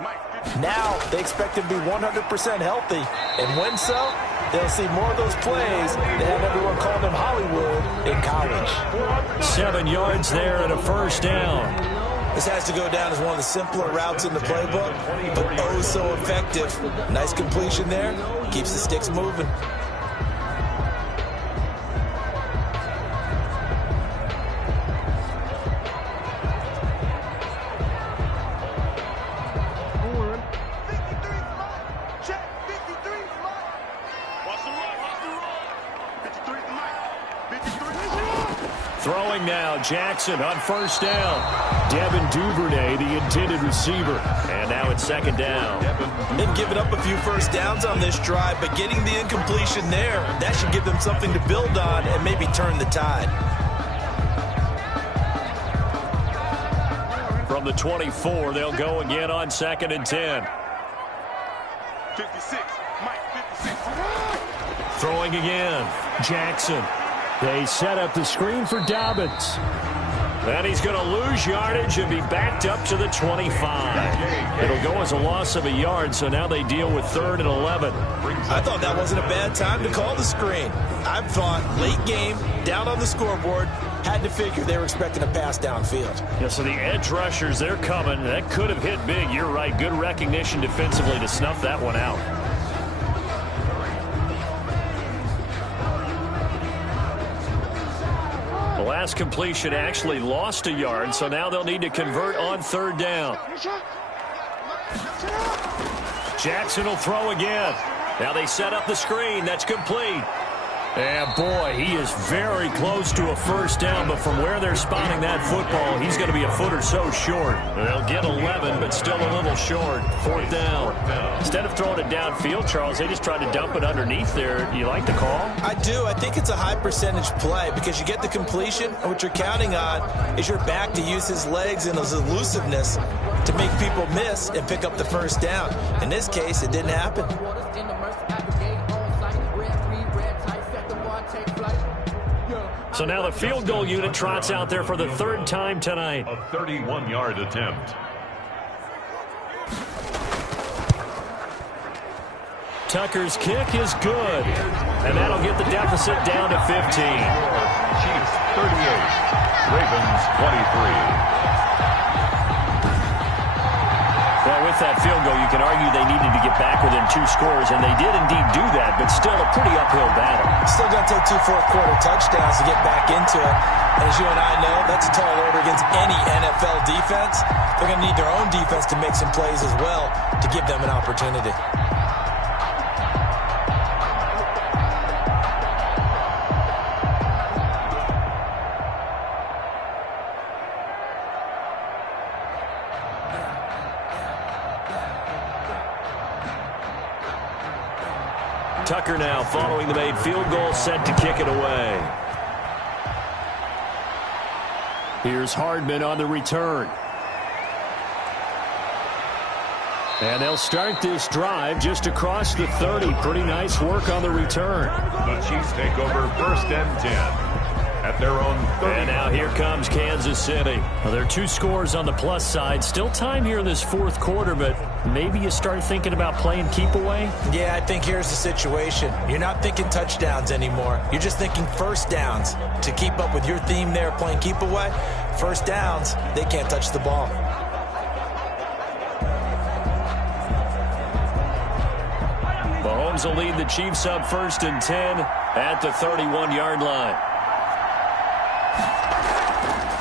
Now they expect him to be 100% healthy. And when so, they'll see more of those plays that had everyone calling him Hollywood in college. 7 yards there and a 1st down. This has to go down as one of the simpler routes in the playbook, but oh so effective. Nice completion there. Keeps the sticks moving. Throwing now, Jackson on 1st down. Devin Duvernay, the intended receiver. And now it's 2nd down. They've given up a few 1st downs on this drive, but getting the incompletion there, that should give them something to build on and maybe turn the tide. From the 24, they'll go again on 2nd and 10. 56, Mike, 56. Throwing again, Jackson. They set up the screen for Dobbins. And he's going to lose yardage and be backed up to the 25. It'll go as a loss of a yard, so now they deal with 3rd and 11. I thought that wasn't a bad time to call the screen. I thought late game, down on the scoreboard, had to figure they were expecting a pass downfield. Yeah, so the edge rushers, they're coming. That could have hit big. You're right. Good recognition defensively to snuff that one out. The last completion actually lost a yard, so now they'll need to convert on 3rd down. Jackson will throw again. Now they set up the screen. That's complete. And boy, he is very close to a first down, but from where they're spotting that football, he's going to be a foot or so short. They'll get 11, but still a little short. Fourth down. Instead of throwing it downfield, Charles, they just tried to dump it underneath there. Do you like the call? I do. I think it's a high percentage play because you get the completion, and what you're counting on is your back to use his legs and his elusiveness to make people miss and pick up the first down. In this case, it didn't happen. So now the field goal unit trots out there for the third time tonight. A 31-yard attempt. Tucker's kick is good, and that'll get the deficit down to 15. Chiefs 38, Ravens 23. Well, with that field goal, you can argue they needed to get back within 2 scores, and they did indeed do that, but still a pretty uphill battle. Still going to take 2 fourth-quarter touchdowns to get back into it. And as you and I know, that's a tall order against any NFL defense. They're going to need their own defense to make some plays as well to give them an opportunity. Tucker now following the made field goal, set to kick it away. Here's Hardman on the return. And they'll start this drive just across the 30. Pretty nice work on the return. The Chiefs take over 1st and 10 at their own 30. And now here comes Kansas City. Well, there are 2 scores on the plus side. Still time here in this 4th quarter, but maybe you start thinking about playing keep away? Yeah, I think here's the situation. You're not thinking touchdowns anymore. You're just thinking first downs. To keep up with your theme there, playing keep away, first downs, they can't touch the ball. Mahomes will lead the Chiefs up 1st and 10 at the 31-yard line.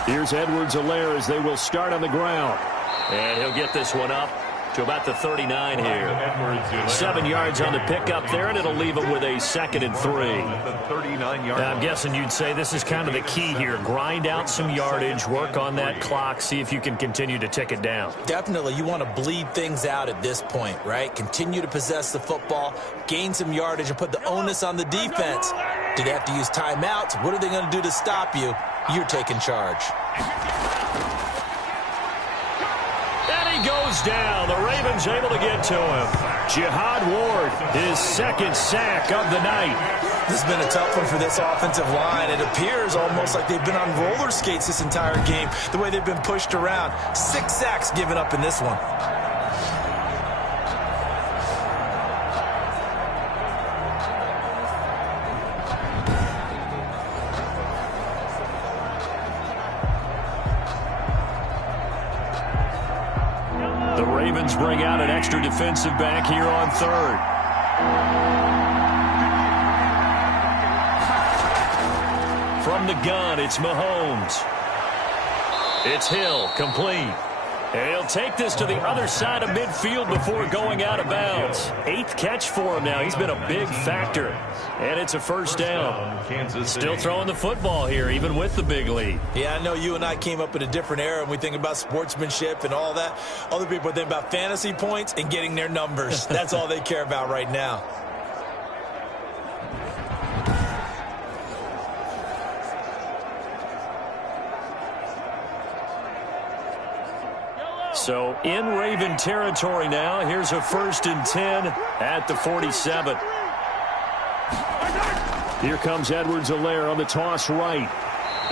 Here's Edwards-Helaire as they will start on the ground. And he'll get this one up to about the 39 here. 7 yards on the pickup there, and it'll leave him with a 2nd and 3. I'm guessing you'd say this is kind of the key here. Grind out some yardage, work on that clock, see if you can continue to tick it down. Definitely. You want to bleed things out at this point, right? Continue to possess the football, gain some yardage, and put the onus on the defense. Do they have to use timeouts? What are they going to do to stop you? You're taking charge. And he goes down. The Ravens able to get to him. Jihad Ward, his 2nd sack of the night. This has been a tough one for this offensive line. It appears almost like they've been on roller skates this entire game, the way they've been pushed around. 6 sacks given up in this one. The Ravens bring out an extra defensive back here on 3rd. From the gun, it's Mahomes. It's Hill, complete. And he'll take this to the other side of midfield before going out of bounds. 8th catch for him now. He's been a big factor. And it's a first down. Still throwing the football here, even with the big lead. Yeah, I know you and I came up in a different era, and we think about sportsmanship and all that. Other people think about fantasy points and getting their numbers. That's all they care about right now. So in Raven territory now. Here's a 1st and 10 at the 47. Here comes Edwards-Helaire on the toss right.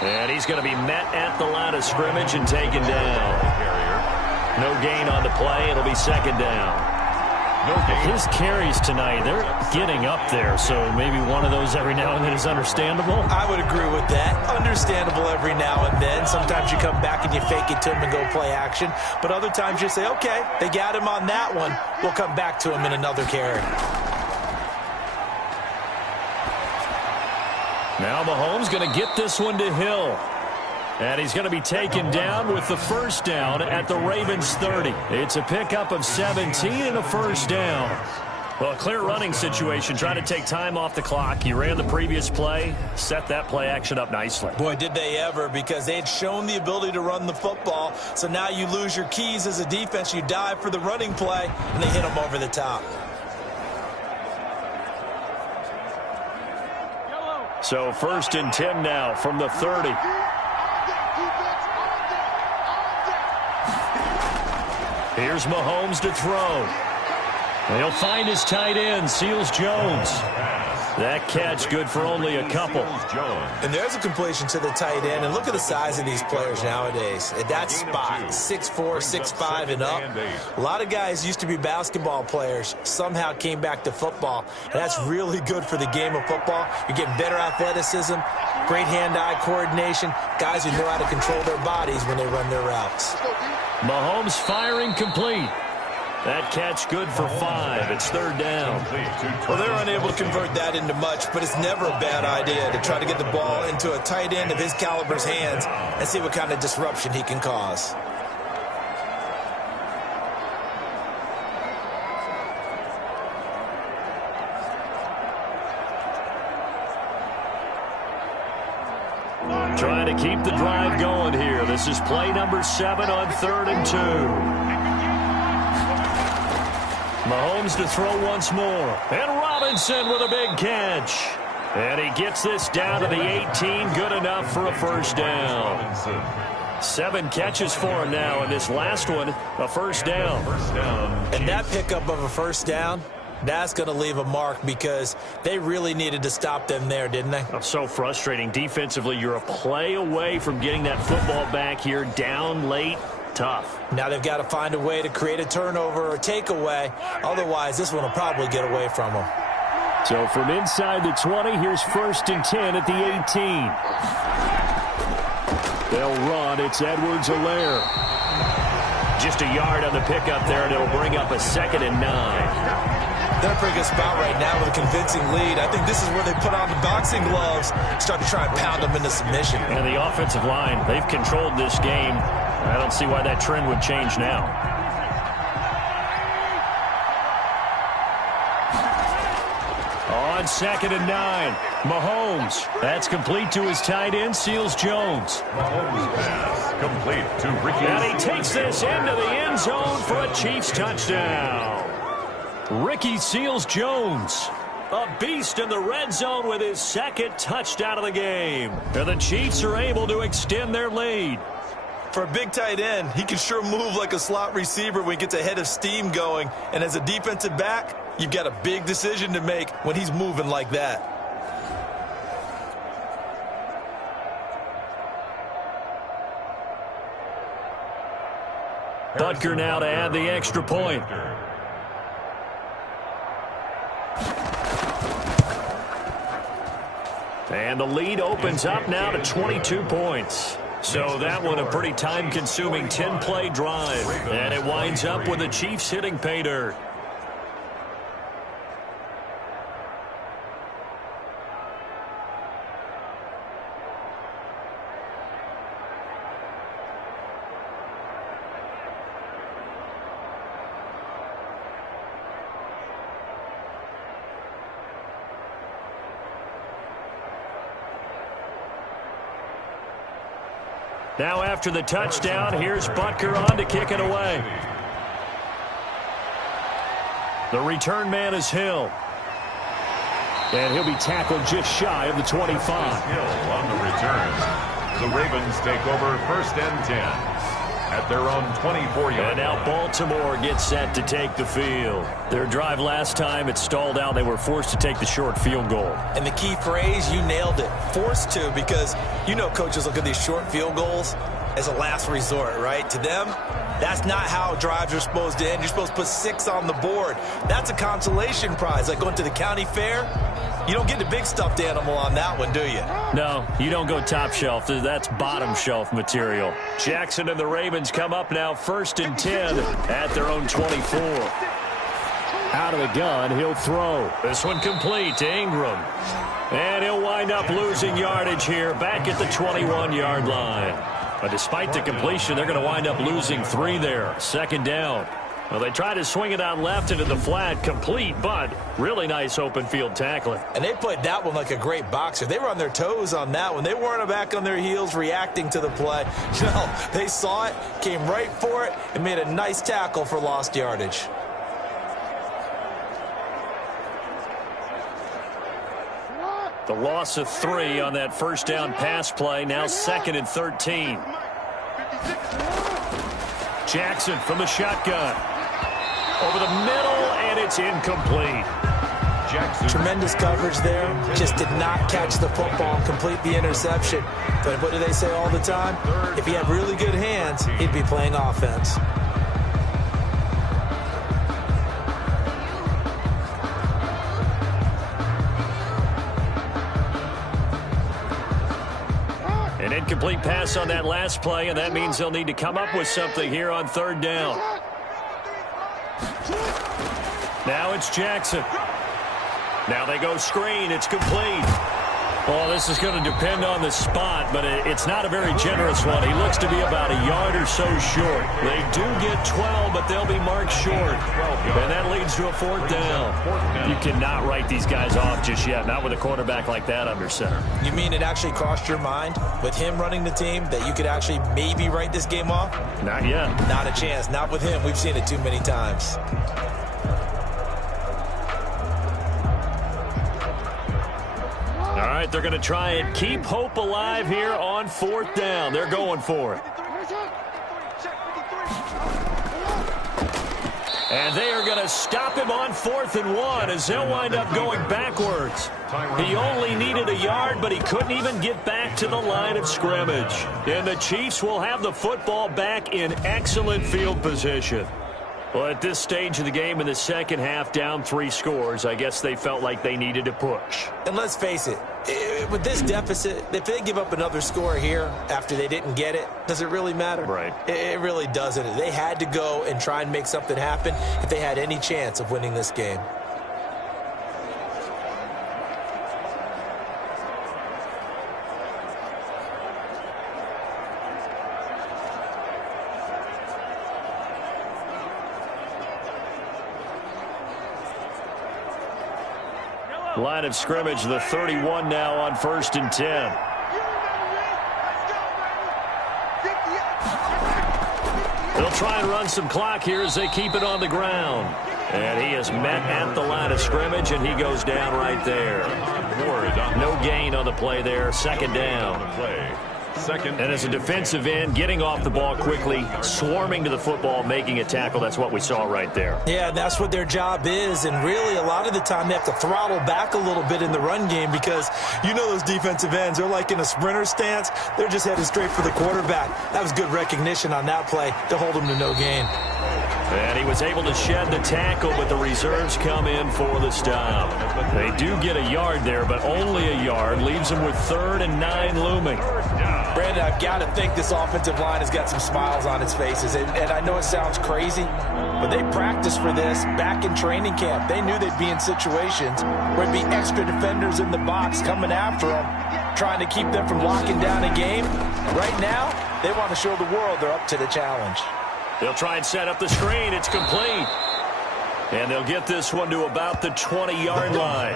And he's going to be met at the line of scrimmage and taken down. No gain on the play. It'll be 2nd down. His carries tonight, they're getting up there, so maybe one of those every now and then is understandable. I would agree with that. Understandable every now and then. Sometimes you come back and you fake it to him and go play action. But other times you say, okay, they got him on that one. We'll come back to him in another carry. Now Mahomes going to get this one to Hill. And he's going to be taken down with the first down at the Ravens 30. It's a pickup of 17 and a first down. Well, a clear running situation, trying to take time off the clock. You ran the previous play, set that play action up nicely. Boy, did they ever, because they had shown the ability to run the football. So now you lose your keys as a defense. You dive for the running play, and they hit them over the top. So 1st and 10 now from the 30. Here's Mahomes to throw. He'll find his tight end, Seals Jones. That catch good for only a couple. And there's a completion to the tight end. And look at the size of these players nowadays. At that spot, 6'4", 6'5", and up. A lot of guys used to be basketball players, somehow came back to football. And that's really good for the game of football. You're getting better athleticism, great hand-eye coordination, guys who know how to control their bodies when they run their routes. Mahomes firing complete. That catch good for 5. It's 3rd down. Well, they're unable to convert that into much, but it's never a bad idea to try to get the ball into a tight end of his caliber's hands and see what kind of disruption he can cause. Trying to keep the drive going here. This is play number 7 on 3rd and 2. Mahomes to throw once more. And Robinson with a big catch. And he gets this down to the 18. Good enough for a 1st down. 7 catches for him now. And this last one, a 1st down. And that pickup of a 1st down, that's going to leave a mark because they really needed to stop them there, didn't they? Oh, so frustrating. Defensively, you're a play away from getting that football back here. Down late. Tough. Now they've got to find a way to create a turnover or takeaway. Otherwise, this one will probably get away from them. So from inside the 20, here's 1st and 10 at the 18. They'll run. It's Edwards-Helaire. Just a yard on the pickup there, and it'll bring up a 2nd and 9. They're in a pretty good spot right now with a convincing lead. I think this is where they put on the boxing gloves, start to try and pound them into submission. And the offensive line, they've controlled this game. I don't see why that trend would change now. On 2nd and 9, Mahomes. That's complete to his tight end, Seals Jones. Mahomes pass complete to Ricky. And he takes this into the end zone for a Chiefs touchdown. Ricky Seals Jones, a beast in the red zone with his 2nd touchdown of the game. And the Chiefs are able to extend their lead. For a big tight end, he can sure move like a slot receiver when he gets a head of steam going. And as a defensive back, you've got a big decision to make when he's moving like that. Butker now to add the extra point. And the lead opens up now to 22 points. So that one a pretty time-consuming 10-play drive. And it winds up with the Chiefs hitting pay dirt. Now after the touchdown, here's Butker on to kick it away. The return man is Hill. And he'll be tackled just shy of the 25. Hill on the return. The Ravens take over 1st and 10 at their own 24-yard. And now Baltimore gets set to take the field. Their drive last time, it stalled out. They were forced to take the short field goal. And the key phrase, you nailed it, forced to, because you know coaches look at these short field goals as a last resort, right? To them, that's not how drives are supposed to end. You're supposed to put 6 on the board. That's a consolation prize, like going to the county fair. You don't get the big stuffed animal on that one, do you? No, you don't go top shelf. That's bottom shelf material. Jackson and the Ravens come up now 1st and 10 at their own 24. Out of the gun, he'll throw. This one complete to Ingram. And he'll wind up losing yardage here back at the 21-yard line. But despite the completion, they're going to wind up losing 3 there. 2nd down. Well, they tried to swing it out left into the flat, complete, but really nice open field tackling. And they played that one like a great boxer. They were on their toes on that one. They weren't back on their heels reacting to the play. No, they saw it, came right for it, and made a nice tackle for lost yardage. The loss of 3 on that first down pass play, now 2nd and 13. Jackson from the shotgun. Over the middle, and it's incomplete. Jackson. Tremendous coverage there. Just did not catch the football and complete the interception. But what do they say all the time? If he had really good hands, he'd be playing offense. An incomplete pass on that last play, and that means they'll need to come up with something here on 3rd down. Now it's Jackson. Now they go screen. It's complete. Well, this is going to depend on the spot, but it's not a very generous one. He looks to be about a yard or so short. They do get 12, but they'll be marked short. And that leads to a 4th down. You cannot write these guys off just yet, not with a quarterback like that under center. You mean it actually crossed your mind with him running the team that you could actually maybe write this game off? Not yet. Not a chance. Not with him. We've seen it too many times. All right, they're going to try and keep hope alive here on 4th down. They're going for it. And they are going to stop him on 4th and 1 as they'll wind up going backwards. He only needed a yard, but he couldn't even get back to the line of scrimmage. And the Chiefs will have the football back in excellent field position. Well, at this stage of the game in the second half, down 3 scores, I guess they felt like they needed to push. And let's face it, with this deficit, if they give up another score here after they didn't get it, does it really matter? Right. It really doesn't. They had to go and try and make something happen if they had any chance of winning this game. Line of scrimmage, the 31 now on 1st and 10. They'll try and run some clock here as they keep it on the ground. And he is met at the line of scrimmage, and he goes down right there. No gain on the play there. 2nd down. And as a defensive end, getting off the ball quickly, swarming to the football, making a tackle, that's what we saw right there. Yeah, that's what their job is, and really a lot of the time they have to throttle back a little bit in the run game because you know those defensive ends, they're like in a sprinter stance. They're just headed straight for the quarterback. That was good recognition on that play to hold him to no gain. And he was able to shed the tackle, but the reserves come in for the stop. They do get a yard there, but only a yard. Leaves them with 3rd and 9 looming. Brandon, I've got to think this offensive line has got some smiles on its faces. And I know it sounds crazy, but they practiced for this back in training camp. They knew they'd be in situations where there'd be extra defenders in the box coming after them, trying to keep them from locking down a game. Right now, they want to show the world they're up to the challenge. They'll try and set up the screen. It's complete. And they'll get this one to about the 20-yard line.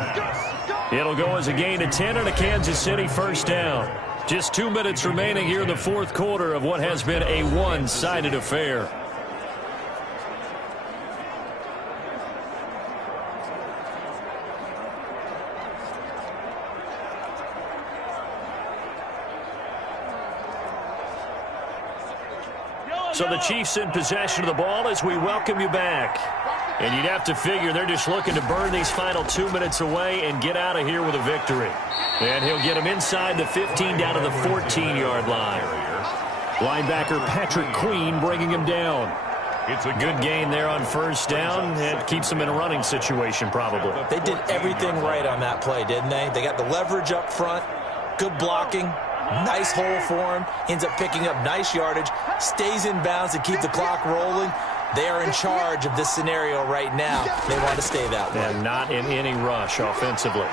It'll go as a gain of 10 and a Kansas City 1st down. Just 2 minutes remaining here in the 4th quarter of what has been a one-sided affair. So the Chiefs in possession of the ball as we welcome you back. And you'd have to figure they're just looking to burn these final 2 minutes away and get out of here with a victory. And he'll get them inside the 15 down to the 14-yard line. Linebacker Patrick Queen bringing him down. It's a good gain there on 1st down. It keeps them in a running situation probably. They did everything right on that play, didn't they? They got the leverage up front, good blocking, nice hole for him, ends up picking up nice yardage, stays in bounds to keep the clock rolling. They are in charge of this scenario right now. They want to stay that way. And not in any rush offensively.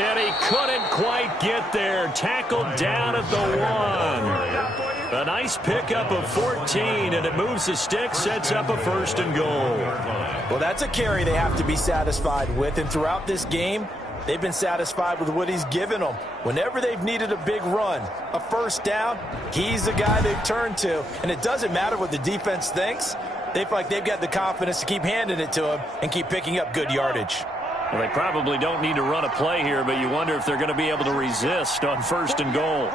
And he couldn't quite get there. Tackled down at the 1. A nice pickup of 14, and it moves the stick, sets up a 1st and goal. Well, that's a carry they have to be satisfied with, and throughout this game, they've been satisfied with what he's given them. Whenever they've needed a big run, a 1st down, he's the guy they've turned to. And it doesn't matter what the defense thinks. They feel like they've got the confidence to keep handing it to him and keep picking up good yardage. Well, they probably don't need to run a play here, but you wonder if they're going to be able to resist on 1st and goal.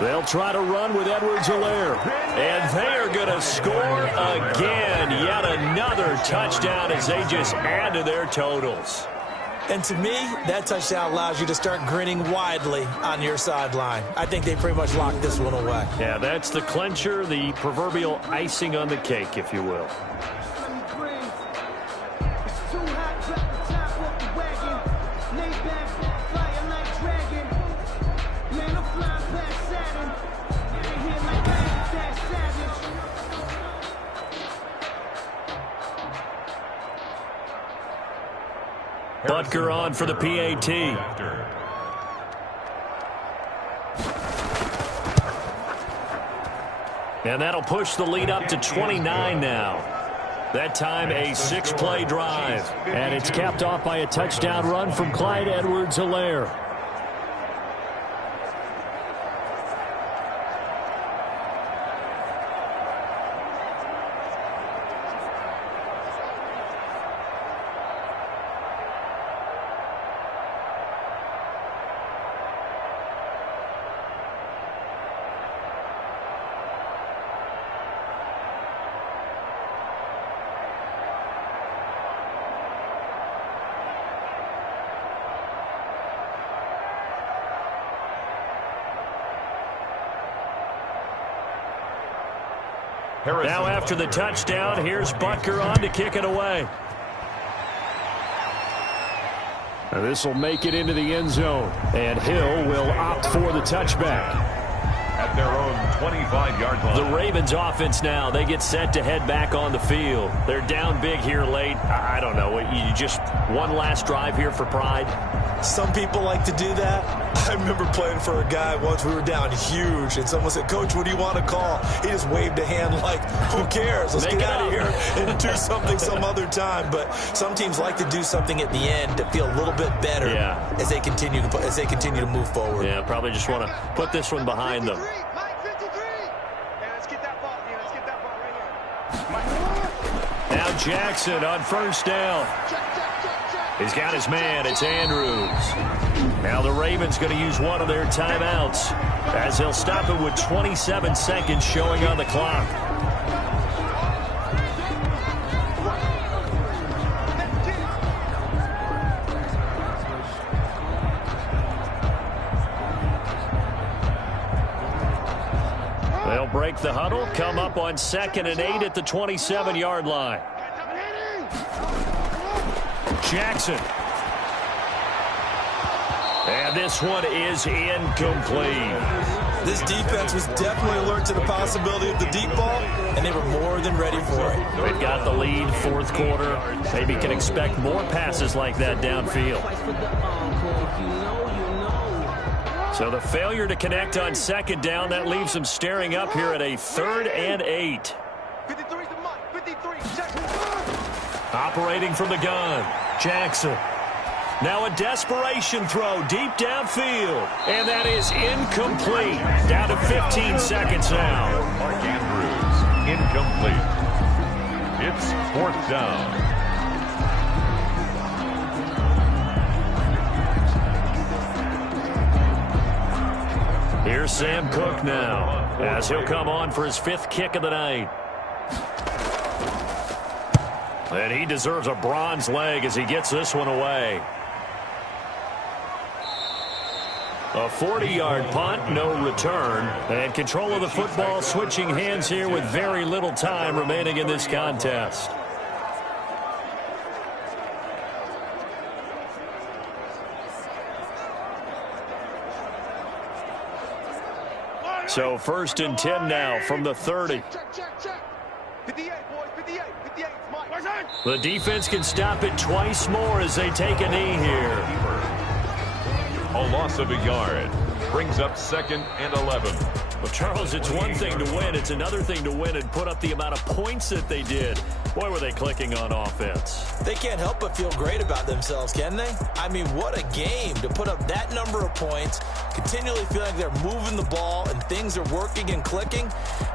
They'll try to run with Edwards-Helaire. And they are going to score again. Yet another touchdown as they just add to their totals. And to me, that touchdown allows you to start grinning widely on your sideline. I think they pretty much locked this one away. Yeah, that's the clincher, the proverbial icing on the cake, if you will. Butker on for the PAT. And that'll push the lead up to 29 now. That time a 6-play drive. And it's capped off by a touchdown run from Clyde Edwards-Helaire. Now after the touchdown, here's Butker on to kick it away. This will make it into the end zone. And Hill will opt for the touchback. At their own 25-yard line. The Ravens offense now, they get set to head back on the field. They're down big here late. I don't know. You just one last drive here for pride? Some people like to do that. I remember playing for a guy once. We were down huge, and someone said, "Coach, what do you want to call?" He just waved a hand like, who cares? Let's get out of here and do something some other time. But some teams like to do something at the end to feel a little bit better as they continue to move forward. Yeah, probably just want to put this one behind them. Now Jackson on 1st down. He's got his man. It's Andrews. Now the Ravens going to use one of their timeouts as they'll stop it with 27 seconds showing on the clock. They'll break the huddle, come up on 2nd and 8 at the 27-yard line. Jackson. And this one is incomplete. This defense was definitely alert to the possibility of the deep ball, and they were more than ready for it. They've got the lead, 4th quarter. Maybe can expect more passes like that downfield. So the failure to connect on 2nd down, that leaves them staring up here at a 3rd and 8. Operating from the gun, Jackson. Now a desperation throw deep downfield. And that is incomplete. Down to 15 seconds now. Mark Andrews, incomplete. It's 4th down. Here's Sam Cook now, as he'll come on for his 5th kick of the night. And he deserves a bronze leg as he gets this one away. A 40-yard punt, no return. And control of the football switching hands here with very little time remaining in this contest. So 1st and 10 now from the 30. 58, boys, 58, 58, Mike. Where's that? The defense can stop it twice more as they take a knee here. A loss of a yard brings up 2nd and 11. Well, Charles, it's one thing to win. It's another thing to win and put up the amount of points that they did. Boy, were they clicking on offense. They can't help but feel great about themselves, can they? I mean, what a game to put up that number of points, continually feel like they're moving the ball and things are working and clicking.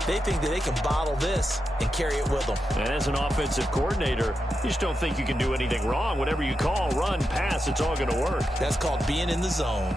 They think that they can bottle this and carry it with them. And as an offensive coordinator, you just don't think you can do anything wrong. Whatever you call, run, pass, it's all going to work. That's called being in the zone.